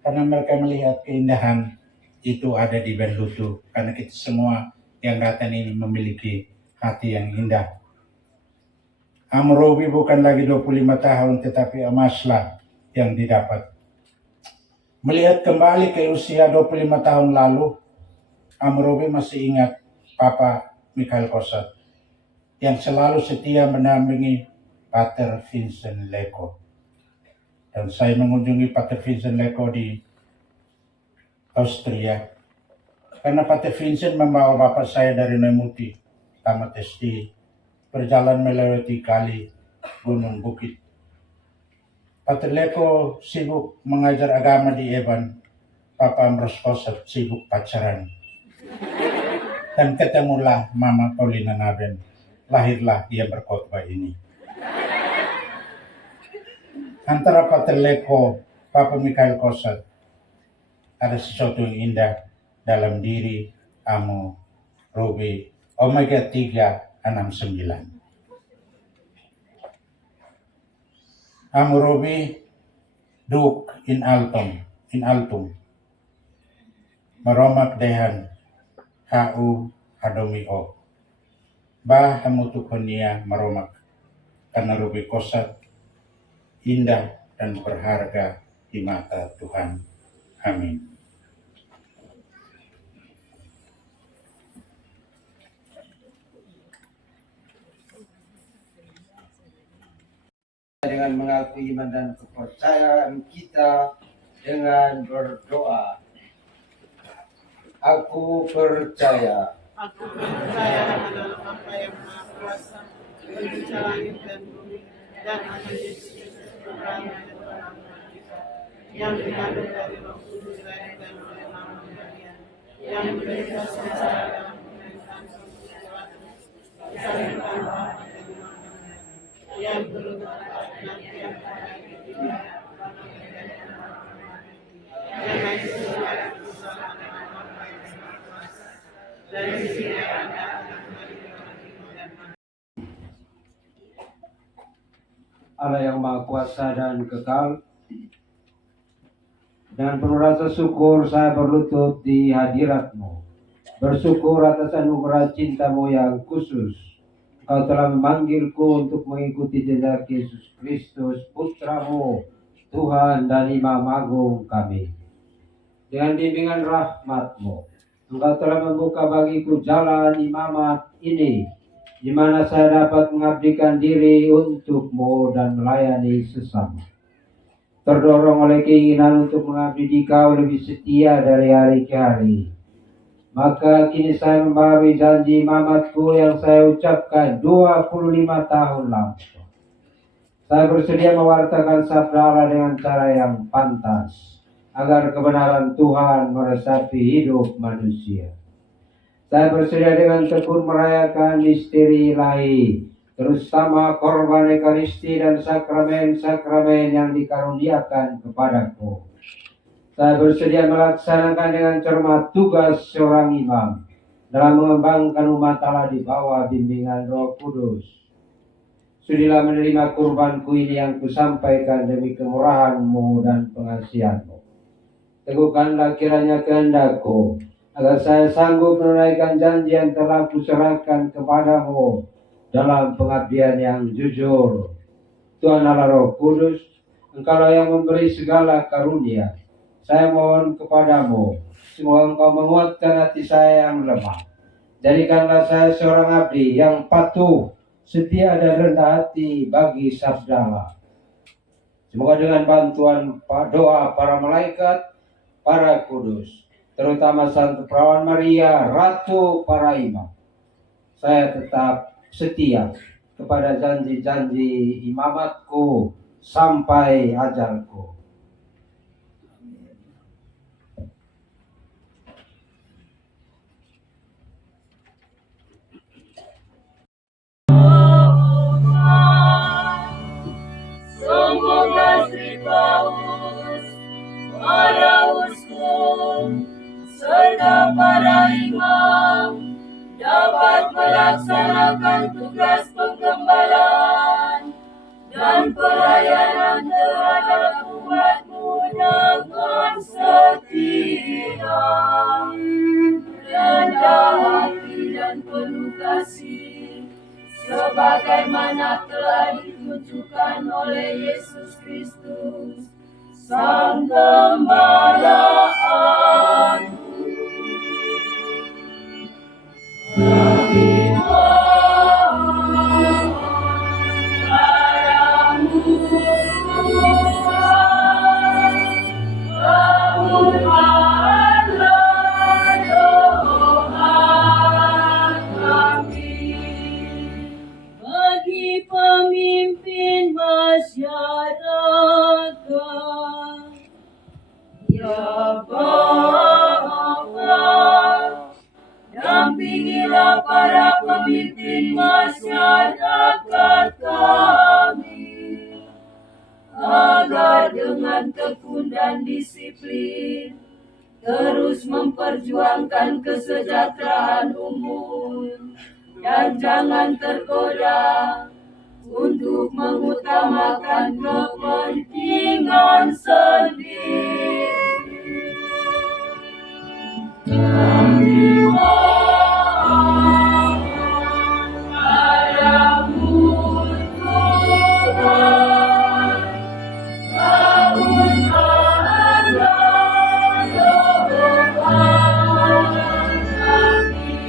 karena mereka melihat keindahan itu ada di Benlutu. Karena kita semua yang datang ini memiliki hati yang indah. Robi bukan lagi 25 tahun, tetapi emaslah yang didapat. Melihat kembali ke usia 25 tahun lalu, Robi masih ingat Papa Mikhail Kosat yang selalu setia mendampingi Pater Vincent Leko. Dan saya mengunjungi Pater Vincent Leko di Austria karena Pater Vincent membawa bapak saya dari Nemuti, tamat SD, berjalan melewati kali, gunung, bukit. Pater Leko sibuk mengajar agama di Eban, Papa Ambrose Kosat sibuk pacaran. Dan ketemulah Mama Paulina Naben, lahirlah dia berkhotbah ini. Antara Pater Leko, Papa Mikhail Kosat, ada sesuatu yang indah dalam diri Robi Omega 369. Robi duk in altum. Maromak dehan HU Hadomio. Bah hamutukonia maromak. Karena Robi Kosat indah dan berharga di mata Tuhan. Amin. Dengan mengaku iman dan kepercayaan kita dengan berdoa. Aku percaya Aku percaya dalam apa yang Maha Kuasa, pencipta langit dan bumi, dan akan Yesus Kristus, Putra Allah yang Tuhan kita, yang dikandung dari Roh Kudus dilahirkan oleh Maria, yang menderita sengsara dalam penderitaan disalibkan yang berluka nanti yang pada ketiga, yang naik ke surga dari sisi yang Allah yang Maha Kuasa dan Kekal, dengan penuh rasa syukur saya berlutut di hadirat-Mu. Bersyukur atas anugerah cinta-Mu yang khusus. Engkau telah memanggilku untuk mengikuti jejak Yesus Kristus, Putra-Mu, Tuhan dan Imam Agung kami. Dengan bimbingan rahmat-Mu, Engkau telah membuka bagiku jalan imamat ini, di mana saya dapat mengabdikan diri untuk-Mu dan melayani sesama. Terdorong oleh keinginan untuk mengabdi di Kau lebih setia dari hari ke hari, maka kini saya membaharui janji imamatku yang saya ucapkan 25 tahun lalu. Saya bersedia mewartakan sabda Allah dengan cara yang pantas, agar kebenaran Tuhan meresapi hidup manusia. Saya bersedia dengan tekun merayakan misteri ilahi, terutama korban Ekaristi dan sakramen-sakramen yang dikaruniakan kepadaku. Saya bersedia melaksanakan dengan cermat tugas seorang imam dalam mengembangkan umat Allah di bawah bimbingan Roh Kudus. Sudilah menerima kurbanku ini yang kusampaikan demi kemurahan-Mu dan pengasihan-Mu. Teguhkanlah kiranya kehendak-Ku, agar saya sanggup menunaikan janji yang telah kuserahkan kepadamu dalam pengabdian yang jujur. Tuhan Allah Roh Kudus, Engkaulah yang memberi segala karunia. Saya mohon kepadamu, semoga Engkau menguatkan hati saya yang lemah. Jadikanlah saya seorang abdi yang patuh, setia dan rendah hati bagi sabda. Semoga dengan bantuan doa para malaikat, para kudus, terutama Santo Perawan Maria, Ratu para imam, saya tetap setia kepada janji-janji imamatku sampai ajalku. Semoga Sri Paus, para uskup, serta para imam dapat melaksanakan tugas penggembalaan dan pelayanan terhadap umat-Mu dengan setia, rendah hati dan penuh kasih, sebagaimana telah ditunjukkan oleh Yesus Kristus, Sang Gembala Agung. Kami mohon padamu, Tuhan, kabulkanlah doa kami. Bagi pemimpin masyarakat, ya Bapa, dampingilah para pemimpin masyarakat kami, agar dengan tekun dan disiplin terus memperjuangkan kesejahteraan umum dan jangan tergoda untuk mengutamakan kepentingan sendiri. Kami mohon padamu, Tuhan, kabulkanlah doa kami.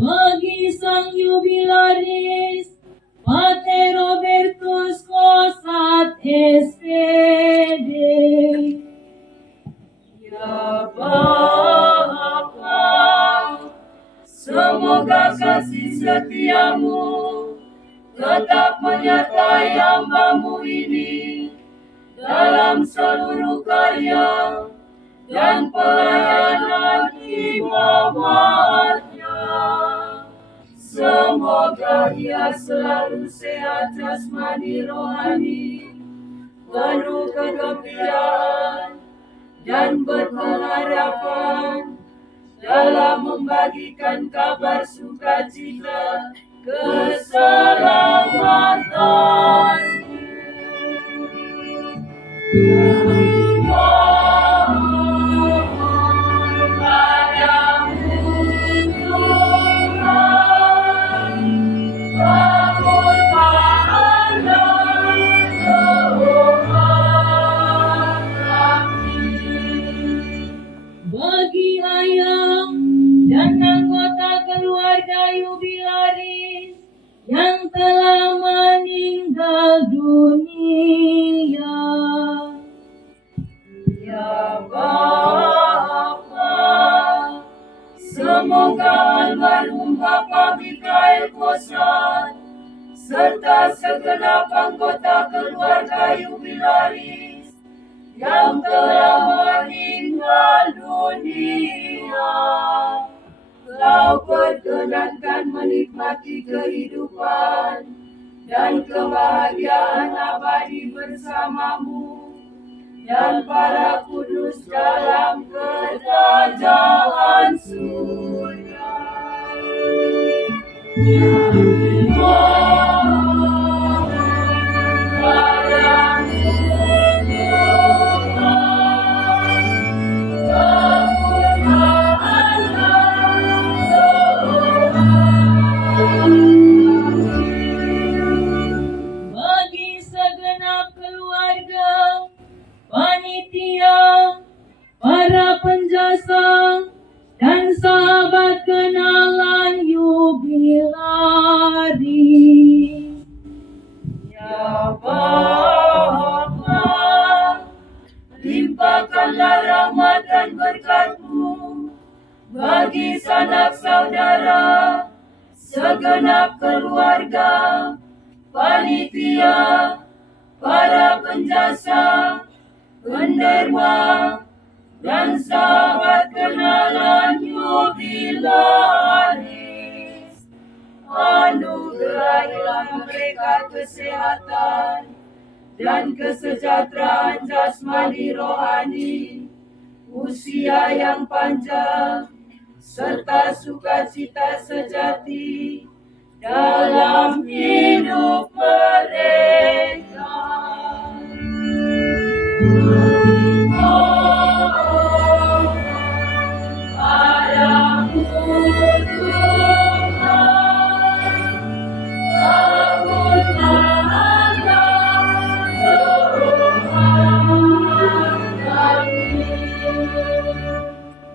Bagi sang jubilaris Pater Robertus Kosat SPD, ya Bapa, semoga kasih setiamu tetap menyertai hamba-Mu ini dalam seluruh karya dan pelayanan ibadatnya. Semoga ia selalu sehat jasmani rohani, penuh kegembiraan dan berpengharapan dalam membagikan kabar sukacita keselamatan. Bagi ayah dan anggota keluarga yubilaris yang telah meninggal dunia, ya Bapa, semoga almarhum Bapak Mikael Kosat serta segenap anggota keluarga yubilaris yang telah meninggal dunia, Kau perkenankan menikmati kehidupan dan kebahagiaan abadi bersamamu dan para kudus dalam kerajaan surga. Bagi segenap keluarga, panitia, para penjasa, dan sahabat kenalan yubilaris, ya Bapa, limpahkanlah rahmat dan berkat-Mu bagi sanak saudara, segenap keluarga, panitia, para penjasa, penderma, dan sahabat kenalan yubilaris. Anugerahilah mereka kesehatan dan kesejahteraan jasmani rohani, usia yang panjang, serta sukacita sejati dalam hidup mereka.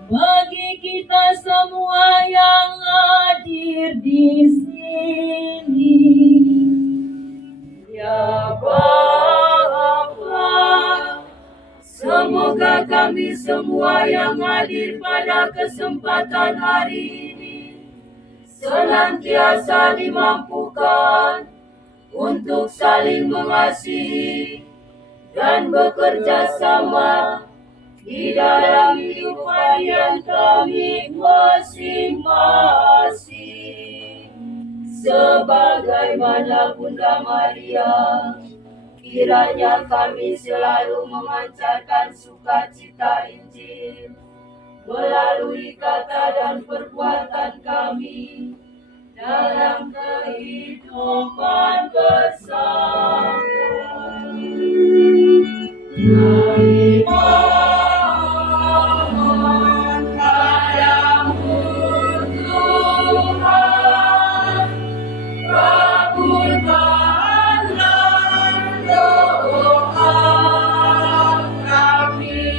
Bagi kita semua yang hadir di sini, ya Bapa, semoga kami semua yang hadir pada kesempatan hari ini senantiasa dimampukan untuk saling mengasihi dan bekerja sama di dalam kehidupan yang kami masing-masing. Sebagaimana Bunda Maria, kiranya kami selalu memancarkan sukacita Injil melalui kata dan perbuatan kami dalam kehidupan bersama. Kami mohon padamu Tuhan, kabulkanlah doa kami.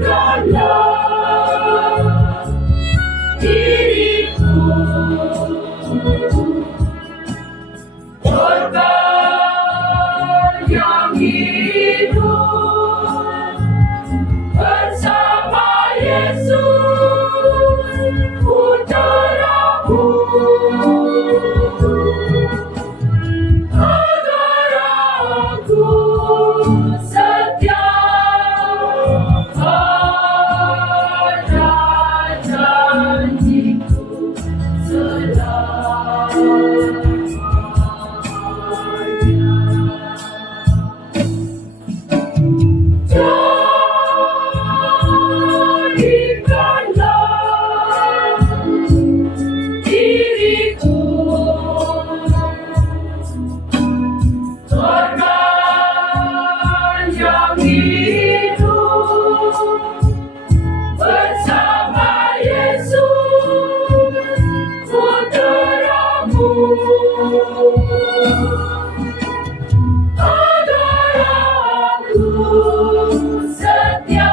Berikanlah diriku berkat yang hidup bersama Yesus putramu, agar aku setia pada janjiku Jadikanlah diriku korban yang hidup bersama Yesus putramu, agar aku setia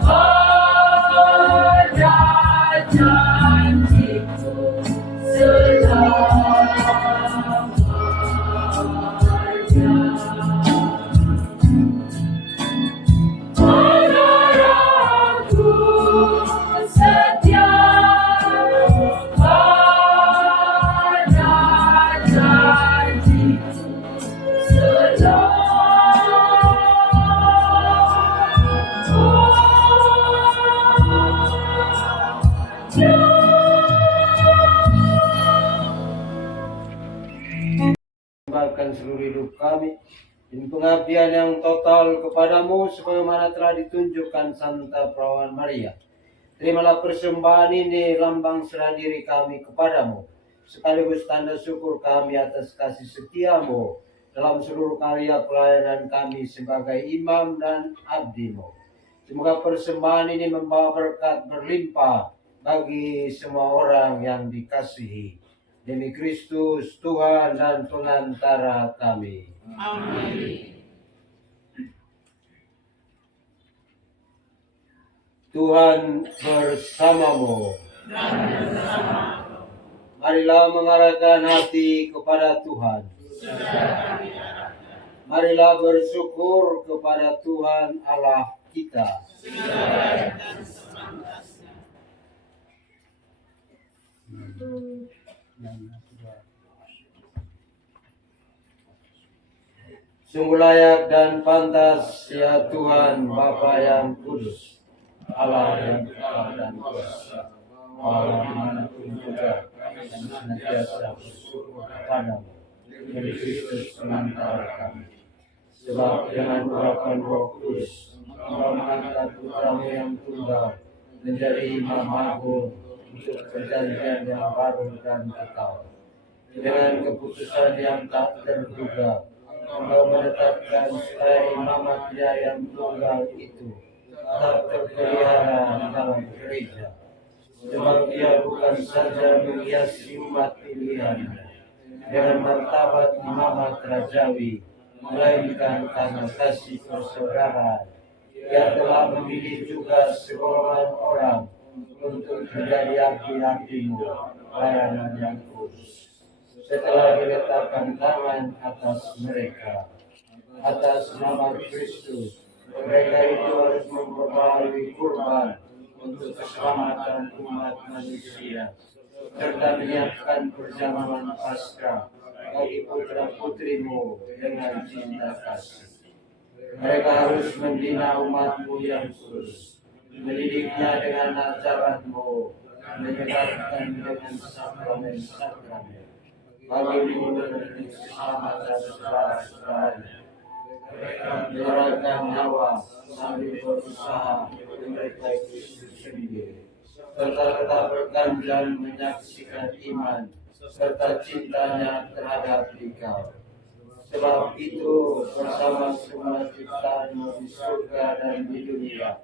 pada janjiku selamanya. Agar aku setia pada janjiku Kembalikan seluruh hidup kami dan pengabdian yang total kepadamu sebagaimana telah ditunjukkan Santa Perawan Maria. Terimalah persembahan ini lambang serah diri kami kepadamu, sekaligus tanda syukur kami atas kasih setiamu dalam seluruh karya pelayanan kami sebagai imam dan abdimu. Semoga persembahan ini membawa berkat berlimpah bagi semua orang yang dikasihi. Demi Kristus, Tuhan dan pengantara kami. Amin. Tuhan bersamamu. Marilah mengarahkan hati kepada Tuhan. Marilah bersyukur kepada Tuhan Allah kita. Sungguh layak dan pantas ya Tuhan Bapa yang kudus, Allah yang kekal dan kuasa, Allah dimanapun juga kami senantiasa bersyukur kepadamu, demi Kristus pengantara kami. Sebab dengan urapan Roh Kudus, Engkau mengangkat putramu yang tunggal menjadi Imam Agung untuk perjanjian yang baru dan kekal. Dengan keputusan yang tak terduga, Engkau menetapkan supaya imamatnya yang tunggal itu tetap terpelihara dalam gereja. Sebab dia bukan saja menghiasi umat pilihannya dengan martabat imamat rajawi, melainkan karena kasih persaudaraan. Ia telah memilih juga segolongan orang untuk menjadi abdi-abdimu, pelayanan yang kudus. Setelah diletakkan tangan atas mereka, atas nama Kristus, mereka itu harus memperbarui kurban untuk keselamatan umat manusia, serta menyiapkan perjamuan Paskah bagi putra-putrimu dengan cinta kasih. Mereka harus membina umatmu yang kudus, mendidiknya dengan ajaranmu, menyegarkan dengan sakramen-sakramen, bagimu dan keselamatan saudara-saudaranya. Mereka menyerahkan nyawa sambil berusaha mereka Kristus sendiri, serta tetap berganjal menyaksikan iman serta cintanya terhadap Dikau. Sebab itu bersama semua ciptaanmu di surga dan di dunia,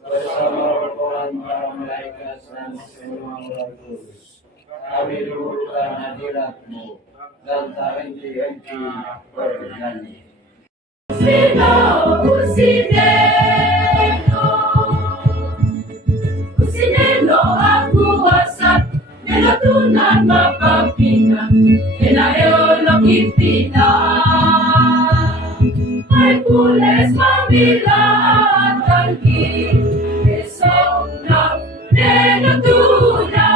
bersama rombongan para malaikat dan semua orang kudus, kami luhurkan hadiratmu dan tak henti-henti bernyanyi. Sina usine Inayon kitina ay pules mamilaan kalki esok na nenutuna.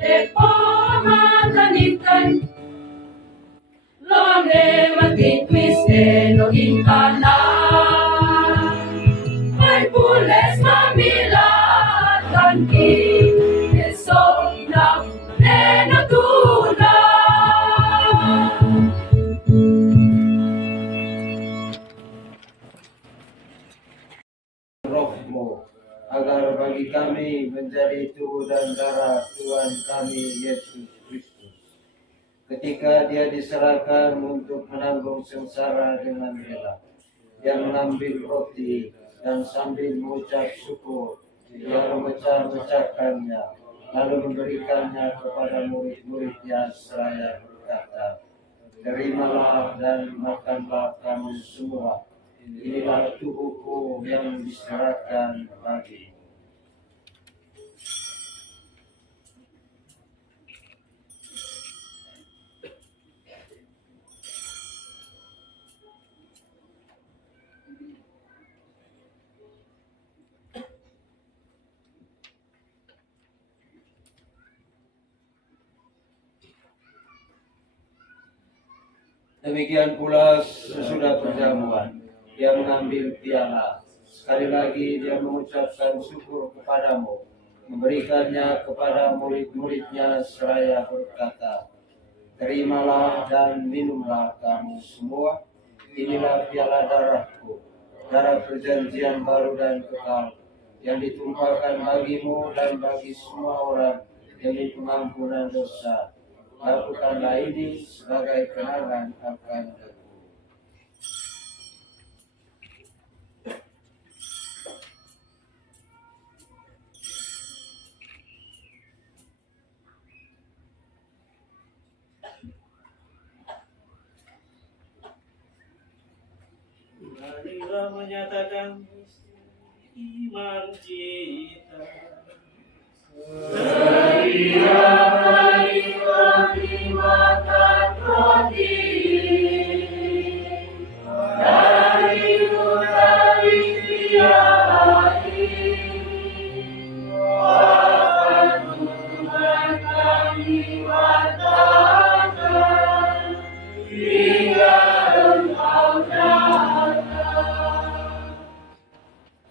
Epo matanitan lone matitwis eno inkana ay pules mamilatan ki esok na nenutuna. Rohmu, agar bagi kami menjadi tubuh dan darah Tuhan kami Yesus Kristus. Ketika dia diserahkan untuk menanggung sengsara dengan rela, dia mengambil roti dan sambil mengucap syukur, dia memecah-mecahkannya, lalu memberikannya kepada murid-muridnya seraya berkata, "Terimalah dan makanlah kamu semua. Inilah tubuhku yang diserahkan bagi." Demikian pula sesudah perjamuan, dia mengambil piala. Sekali lagi dia mengucapkan syukur kepadamu, memberikannya kepada murid-muridnya seraya berkata, "Terimalah dan minumlah kamu semua. Inilah piala darahku, darah perjanjian baru dan kekal, yang ditumpahkan bagimu dan bagi semua orang demi pengampunan dosa. Lakukanlah ini sebagai kenangan akan aku." Marilah menyatakan iman kita. Makan roti dari utari piala ini, akan Tuhan kami wartakan hingga Engkau datang.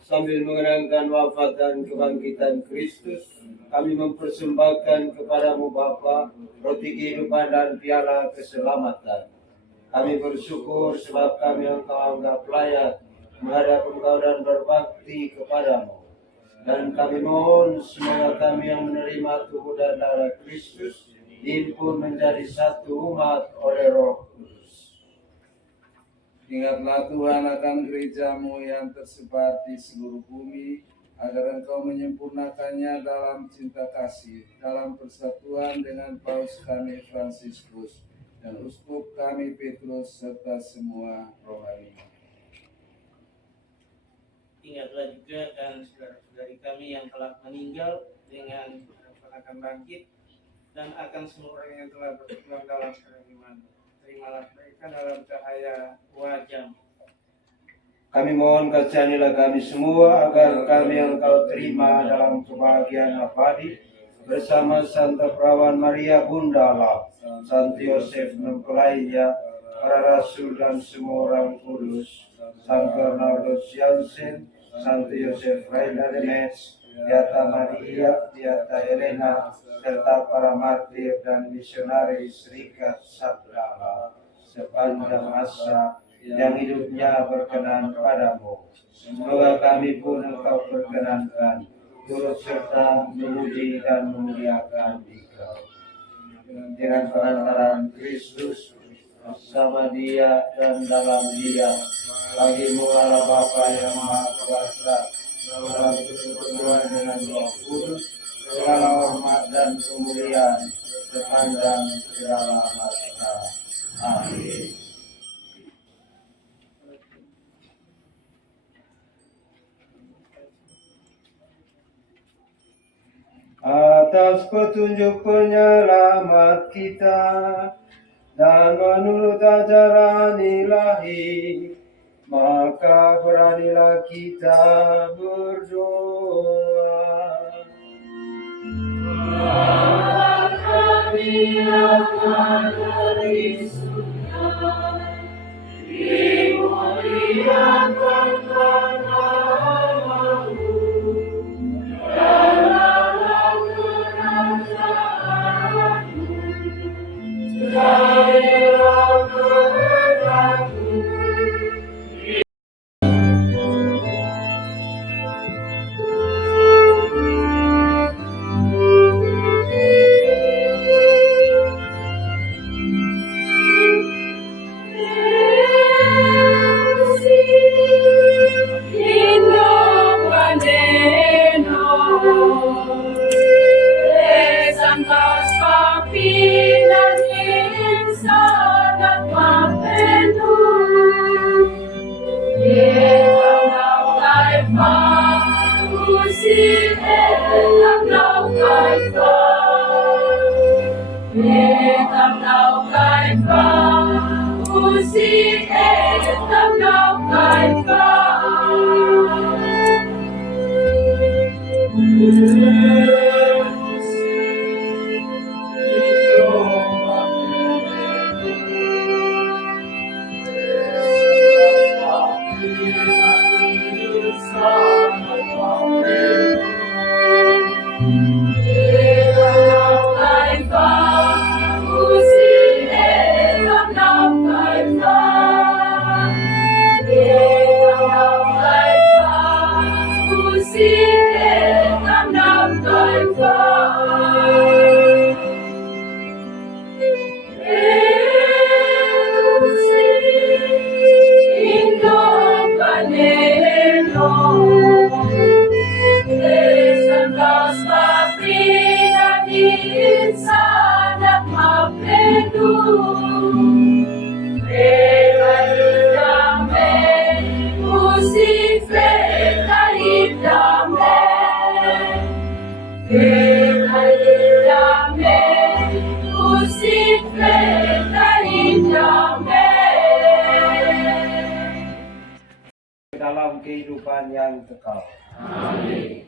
Sambil mengenangkan wafat dan kebangkitan Kristus, kami mempersembahkan kepadamu Bapa, roti kehidupan dan piala keselamatan. Kami bersyukur sebab kami Engkau anggap layak menghadap Engkau dan berbakti kepadamu. Dan kami mohon semoga kami yang menerima tubuh dan darah Kristus dihimpun menjadi satu umat oleh Roh Kudus. Ingatlah Tuhan akan gerejamu yang tersebar di seluruh bumi, agar Engkau menyempurnakannya dalam cinta kasih, dalam persatuan dengan Paus kami Fransiskus dan Uskup kami Petrus serta semua rohani. Ingatlah juga dan saudara-saudari kami yang telah meninggal dengan akan bangkit dan akan semua orang yang telah berjuang dalam iman. Terimalah mereka dalam cahaya wajah. Kami mohon kasihanilah kami semua agar kami yang Engkau terima dalam kebahagiaan abadi bersama Santa Perawan Maria Bunda Allah, Santo Yosef mempelainya, para rasul dan semua orang kudus, Santo Bernardus Jansen, Santo Yosef Reina de Metz, Beata Maria, Beata Elena, serta para martir dan misionaris Serikat Sabda Allah sepanjang masa yang hidupnya berkenan padamu. Semoga kami pun Engkau perkenankan turut serta memuji dan memuliakan Dikau. Dengan perantaraan Kristus, bersama Dia dan dalam Dia, bagimu Allah Bapa yang Maha Kuasa, dalam persekutuan dengan Roh Kudus, segala hormat dan kemuliaan sepanjang segala masa. Amin. atas petunjuk penyelamat kita dan menurut ajaran ilahi, maka beranilah kita berdoa. Kami akan dari surga, dimuliakan namamu, dalam kerajaanmu, jadilah kehendakmu. Dalam kehidupan yang kekal. Amin.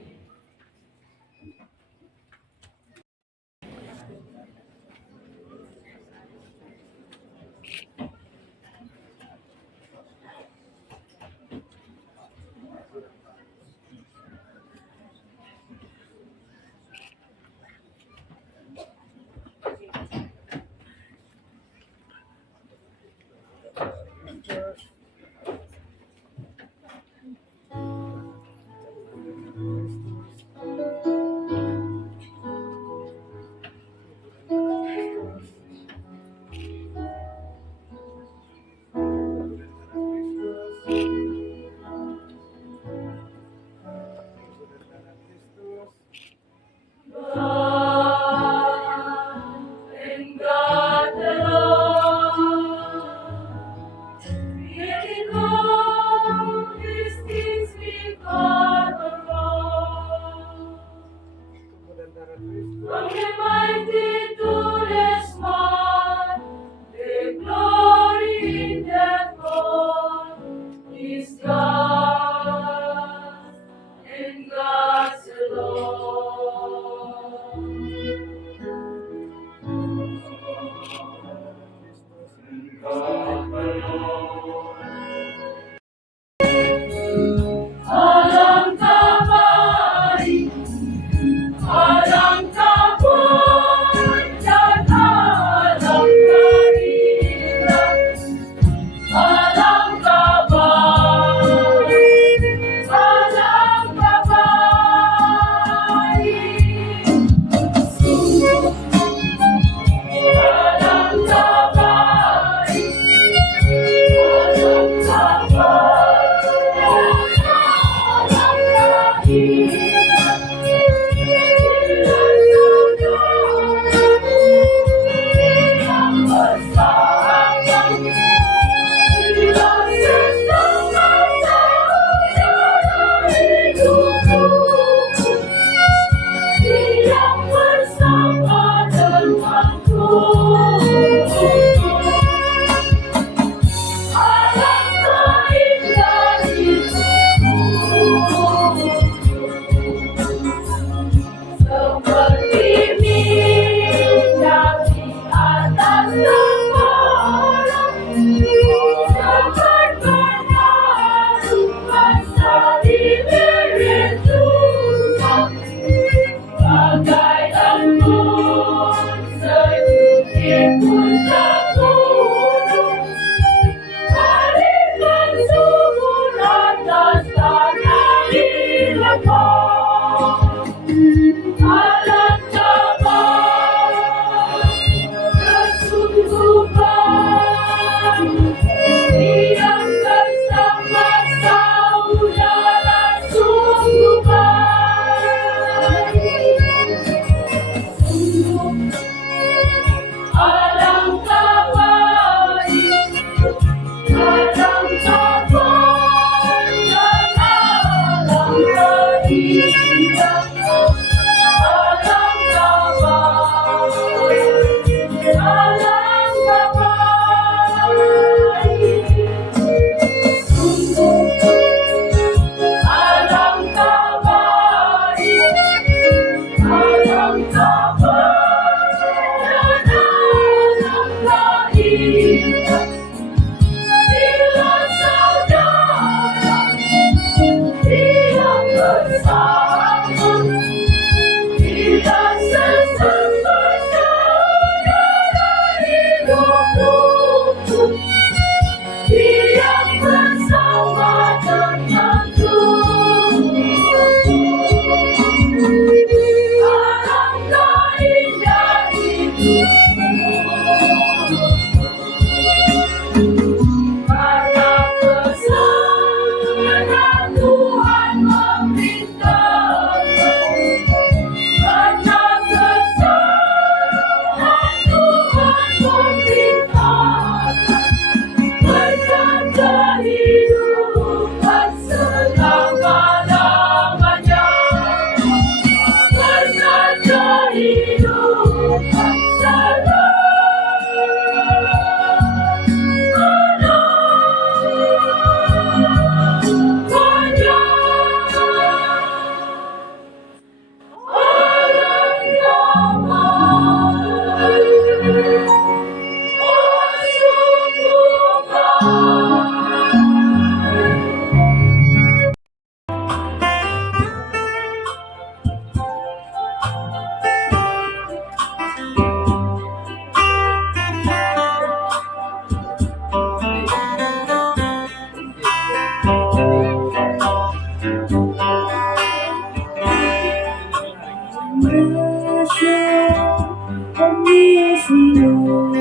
Signore,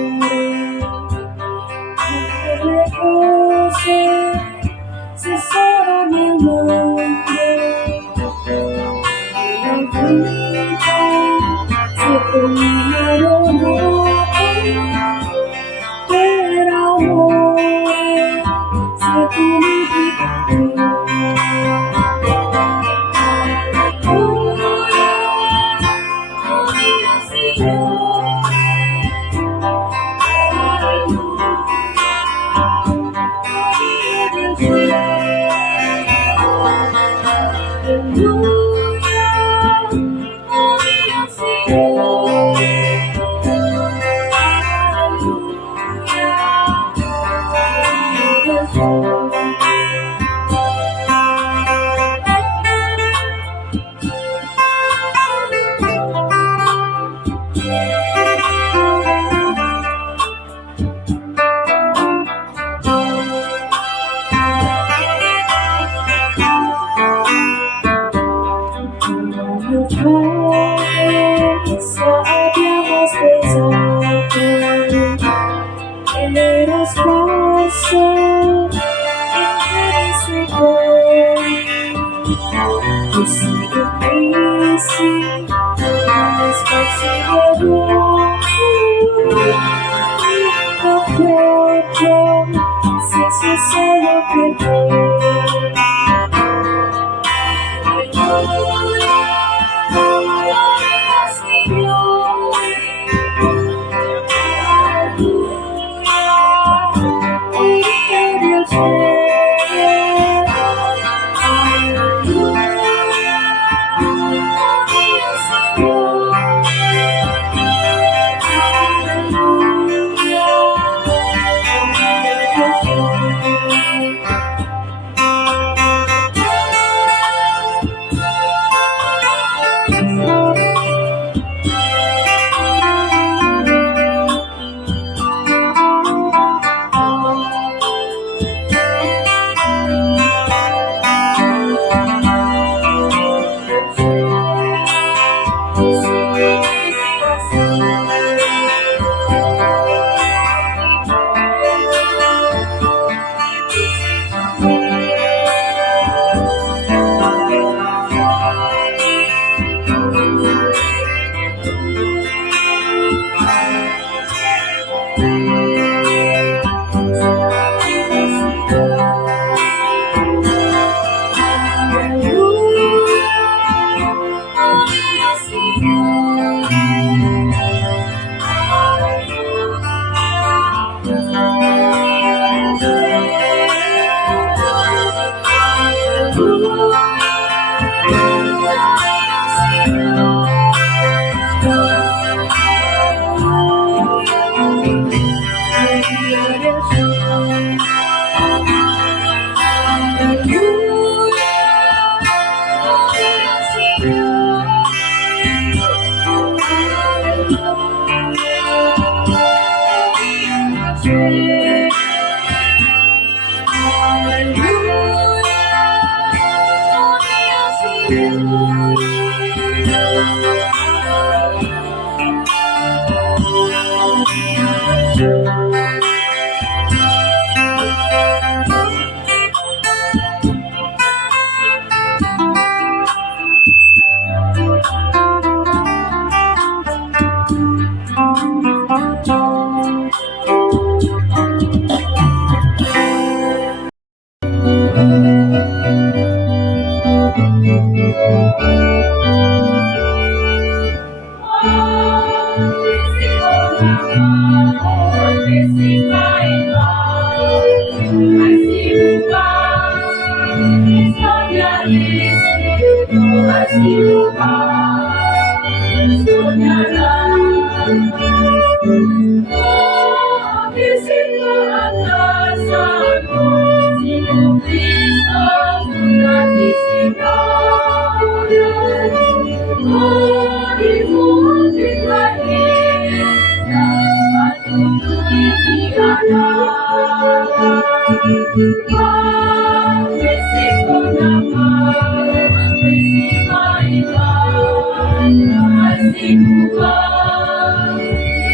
le cose si sono nel mondo, la vita si cominciano per amore, si cominciano. Abbiamo spesato e le risposte in poi così immensi le spazi d'accordo senza solo per te.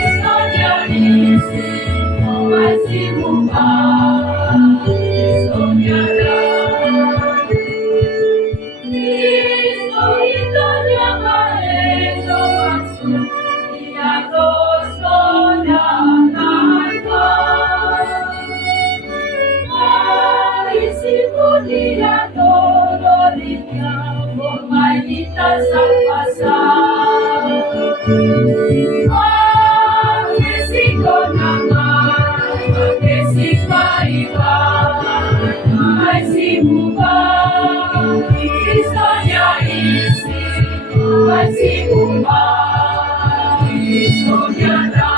Historia masih muda, Kristonya isi, masih muda, Kristonya dah.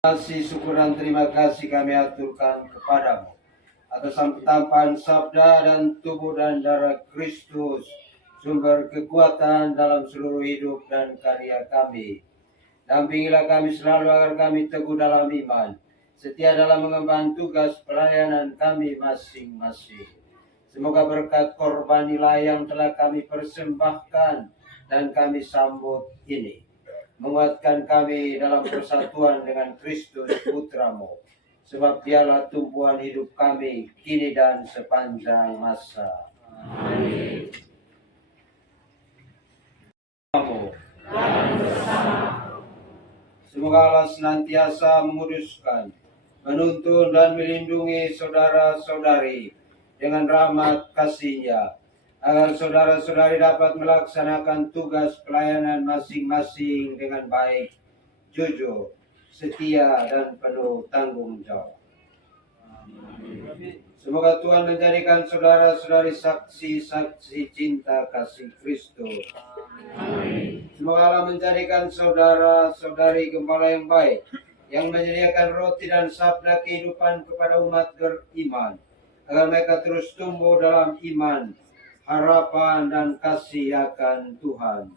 Kasih syukur dan terima kasih kami aturkan kepadamu atas tampahan sabda dan tubuh dan darah Kristus, sumber kekuatan dalam seluruh hidup dan karya kami. Dampingilah kami selalu agar kami teguh dalam iman, setia dalam mengemban tugas pelayanan kami masing-masing. Semoga berkat korban nilai yang telah kami persembahkan dan kami sambut ini menguatkan kami dalam persatuan dengan Kristus Putramu, sebab dialah tumpuan hidup kami kini dan sepanjang masa. Amin. Semoga Allah senantiasa menguduskan, menuntun dan melindungi saudara-saudari dengan rahmat kasih-Nya, agar saudara-saudari dapat melaksanakan tugas pelayanan masing-masing dengan baik, jujur, setia, dan penuh tanggung jawab. Semoga Tuhan menjadikan saudara-saudari saksi-saksi cinta kasih Kristus. Semoga Allah menjadikan saudara-saudari gembala yang baik, yang menyediakan roti dan sabda kehidupan kepada umat beriman, agar mereka terus tumbuh dalam iman, harapan dan kasih akan Tuhan.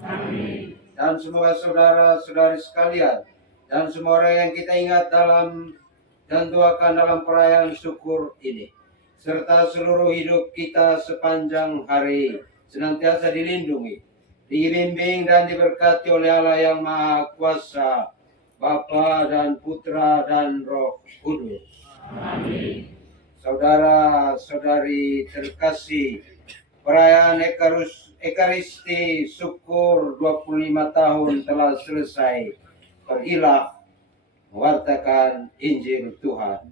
Amin. Dan semoga saudara-saudari sekalian dan semua orang yang kita ingat dalam dan doakan dalam perayaan syukur ini, serta seluruh hidup kita sepanjang hari, senantiasa dilindungi, dibimbing dan diberkati oleh Allah yang Maha Kuasa, Bapa dan Putra dan Roh Kudus. Amin. Saudara-saudari terkasih, perayaan Ekaristi syukur 25 tahun telah selesai. Marilah mewartakan Injil Tuhan.